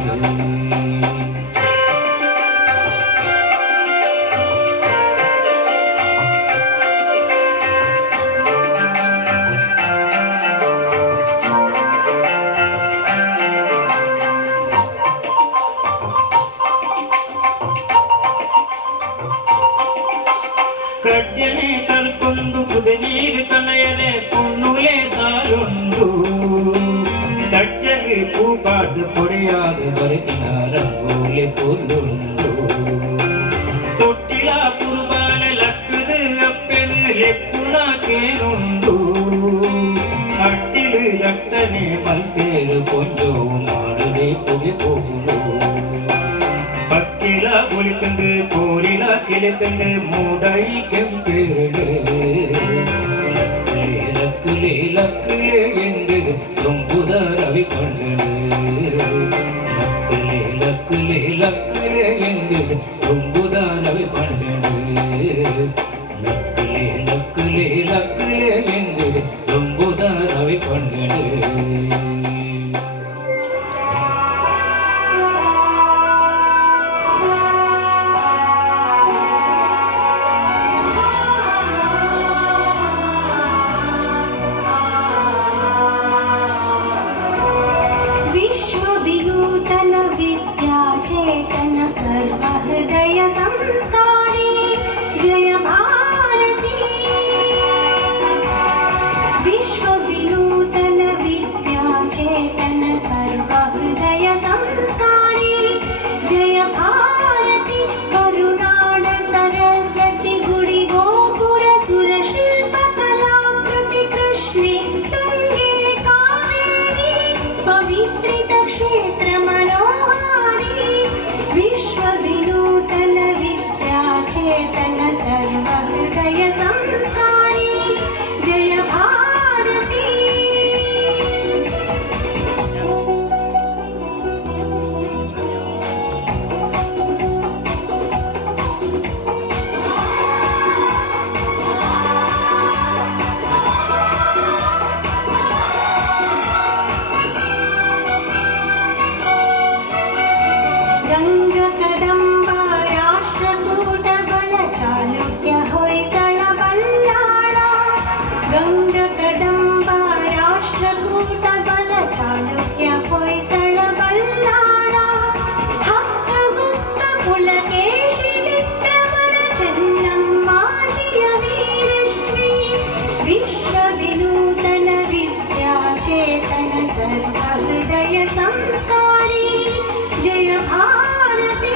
ಕಡ್ಯನೆ ತರ್ಕೊಂದು ಕುದ ನೀರು ಕಣಯಲೆ ಪುಣ್ಣುಲೆ ಸಾರುಂಡು ತಟ್ಟಗೆ ಪೂಪಾಡ್ದು ಪೊಡೆಯಾದ ಬರೆತಿನ ರಂಗೋಲಿ ಪುಲ್ಲುಂಡು ತೊಟ್ಟಿಲ ಪುರುಬಾಲ ಲಕ್ಕದು ಅಪ್ಪೆದು ಲೆಪ್ಪುನ ಕೇನುಂಡು ಅಟ್ಟಿಲು ದಟ್ಟನೆ ಮಲ್ತೇರು ಕೊಂಜೋ ಮಾಡುವೆ ಪುಗೆ ಪೋಗುಲು കുളിത്തുണ്ട് പോരില കിളിത്തുണ്ട് മൂടായി കെമ്പേരട് ലക്കിലേ ലക്കിലേ എന്തത് തൊമ്പുത രവി കണ്ണട് ലക്കിലേ ലക്കിലേ ലക്കിലേ എന്തത് തൊമ്പുത രവി കണ്ണട് ലക്കിലേ ലക്കിലേ ലക്കിലേ എന്തത് തൊമ്പുത രവി കണ്ണട് विश्वविनूतन विद्याचेतन सर्वहृदय संस्कारी जय भारती विश्वविनूतन विद्याचेतन सर्वहृदय संस्कारी जय भारती करुणाड सरस्वती गुडी गोपुर सुरशिल्पकलाकृति कृष्णे तुंगे कावेरी पवित्रित क्षेत्र मनोहारी विश्वविनूतन विद्याचेतन सर्वहृदय संस्कारी जय भारती गंगकदंब राष्ट्रकूट बल चालुक्य होय्सळ बल्लाळ गंगकदंब राष्ट्रकूट बल चालुक्य होय्सळ बल्लाळ हक्कबुक्क पुलकेशि विक्रमर ಚೆನ್ನಮ್ಮಾಜಿಯ ವೀರಶ್ರೀ ವಿಶ್ವವಿನೂತನ ವಿದ್ಯಾಚೇತನ ಸರ್ವಹೃದಯ ಸಂಸ್ಕಾರಿ जय भारती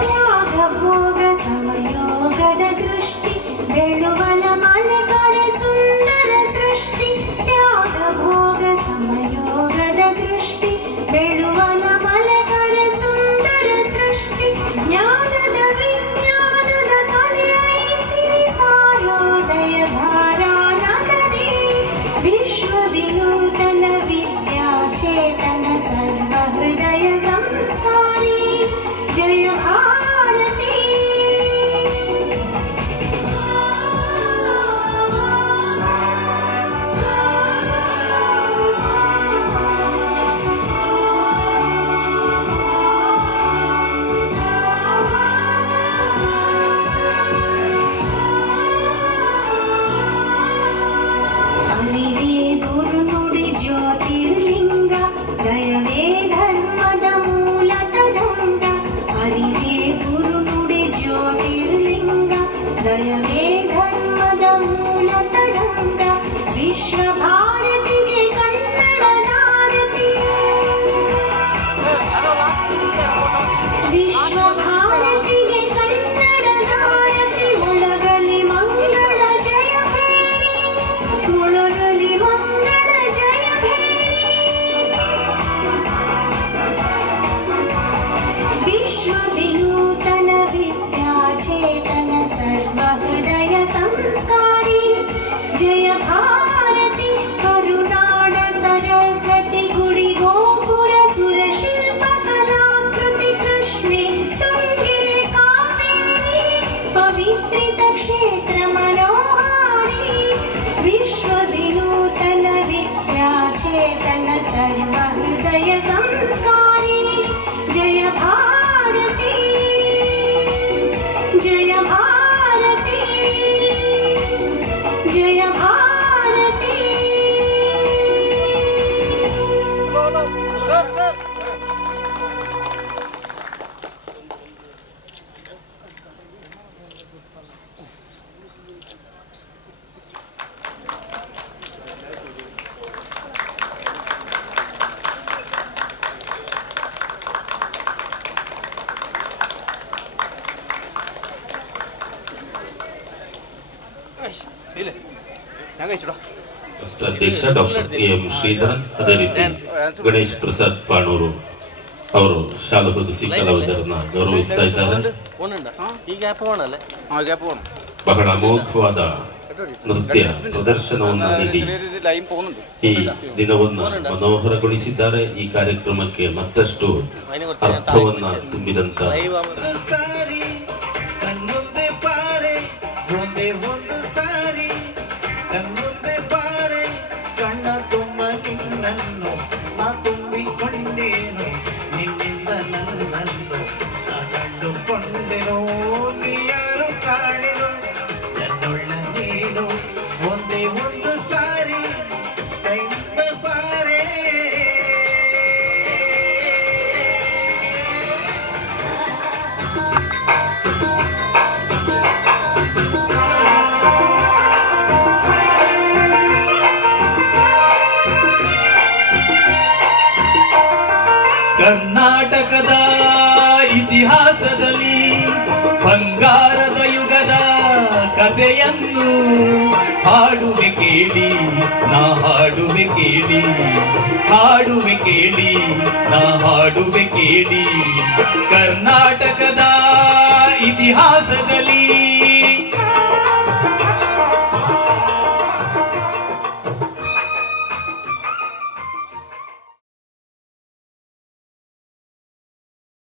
त्यागभोग समयोगद दृष्टि बेळुवल मलकर सुंदर सृष्टि त्यागभोग समयोगद दृष्टि बेळुवल मलकर सुंदर सृष्टि ज्ञानद विज्ञानद कಲೆಯಿಸಿರಿ ಸಾರೋದಯ ಧಾರಾ ನಗರಿ ವಿಶ್ವವಿನೂತನ ವಿದ್ಯಾಚೇತನ ಸರ್ವಹೃದಯ ಸಂಸ್ಕಾರಿ जय भारती ಅರಿವೇ ಗುರುನುಡಿ ಜ್ಯೋತಿರ್ಲಿಂಗ ದಯವೇ ಧರ್ಮದ ಮೂಲ ತರಂಗ ಅರಿವೇ ಗುರುನುಡಿ ಜ್ಯೋತಿರ್ಲಿಂಗ ದಯವೇ ಧರ್ಮದ ಮೂಲ ತರಂಗ ವಿಶ್ವ ಭಾರತಿಗೆ ಕನ್ನಡ ನಾರತಿ ವಿಶ್ವ ಭಾರತಿಗೆ ಕನ್ನಡ ನಾರತಿ ಒಳಗಲಿ ಮಂಗಳ ಜಯ ಭೇರಿ ಒಳಗಲಿ ಮಂಗಳ ಜಯ ಭೇರಿ विश्वविनूतन विद्याचेतन सर्वहृदय संस्कारी जय भारती करुणाड सरस्वती गुडी गोपुर सुरशिल्पकलाकृति कृष्णे तुंगे कावेरी पवित्रित क्षेत्र मनोहारी विश्वविनूतन विद्याचेतन सर्वहृदय संस्कारी जय भारती जय भारती जय भारती ರಾಷ್ಟ್ರ ಅಧ್ಯಕ್ಷ ಡಾಕ್ಟರ್ ಎಂ ಶ್ರೀಧರನ್, ಅದೇ ರೀತಿ ಗಣೇಶ್ ಪ್ರಸಾದ್ ಪಾಣೂರು ಅವರು ಶಾಲಾ ಹೊದಿಸಿ ಕಲಾವಿದರನ್ನ ಗೌರವಿಸ್ತಾ ಇದ್ದಾರೆ. ಬಹಳ ಅಮೋಘವಾದ ನೃತ್ಯ ಪ್ರದರ್ಶನವನ್ನು ನೀಡಿ ಈ ದಿನವನ್ನು ಮನೋಹರಗೊಳಿಸಿದ್ದಾರೆ. ಈ ಕಾರ್ಯಕ್ರಮಕ್ಕೆ ಮತ್ತಷ್ಟು ಅರ್ಥವನ್ನ ತುಂಬಿದಂತ ಕರ್ನಾಟಕದ ಇತಿಹಾಸದಲ್ಲಿ ಬಂಗಾರದ ಯುಗದ ಕಥೆಯನ್ನು ಹಾಡುವೆ ಕೇಳಿ, ನಾ ಹಾಡುವೆ ಕೇಳಿ, ಹಾಡುವೆ ಕೇಳಿ, ನಾ ಹಾಡುವೆ ಕೇಳಿ. ಕರ್ನಾಟಕದ ಇತಿಹಾಸದಲ್ಲಿ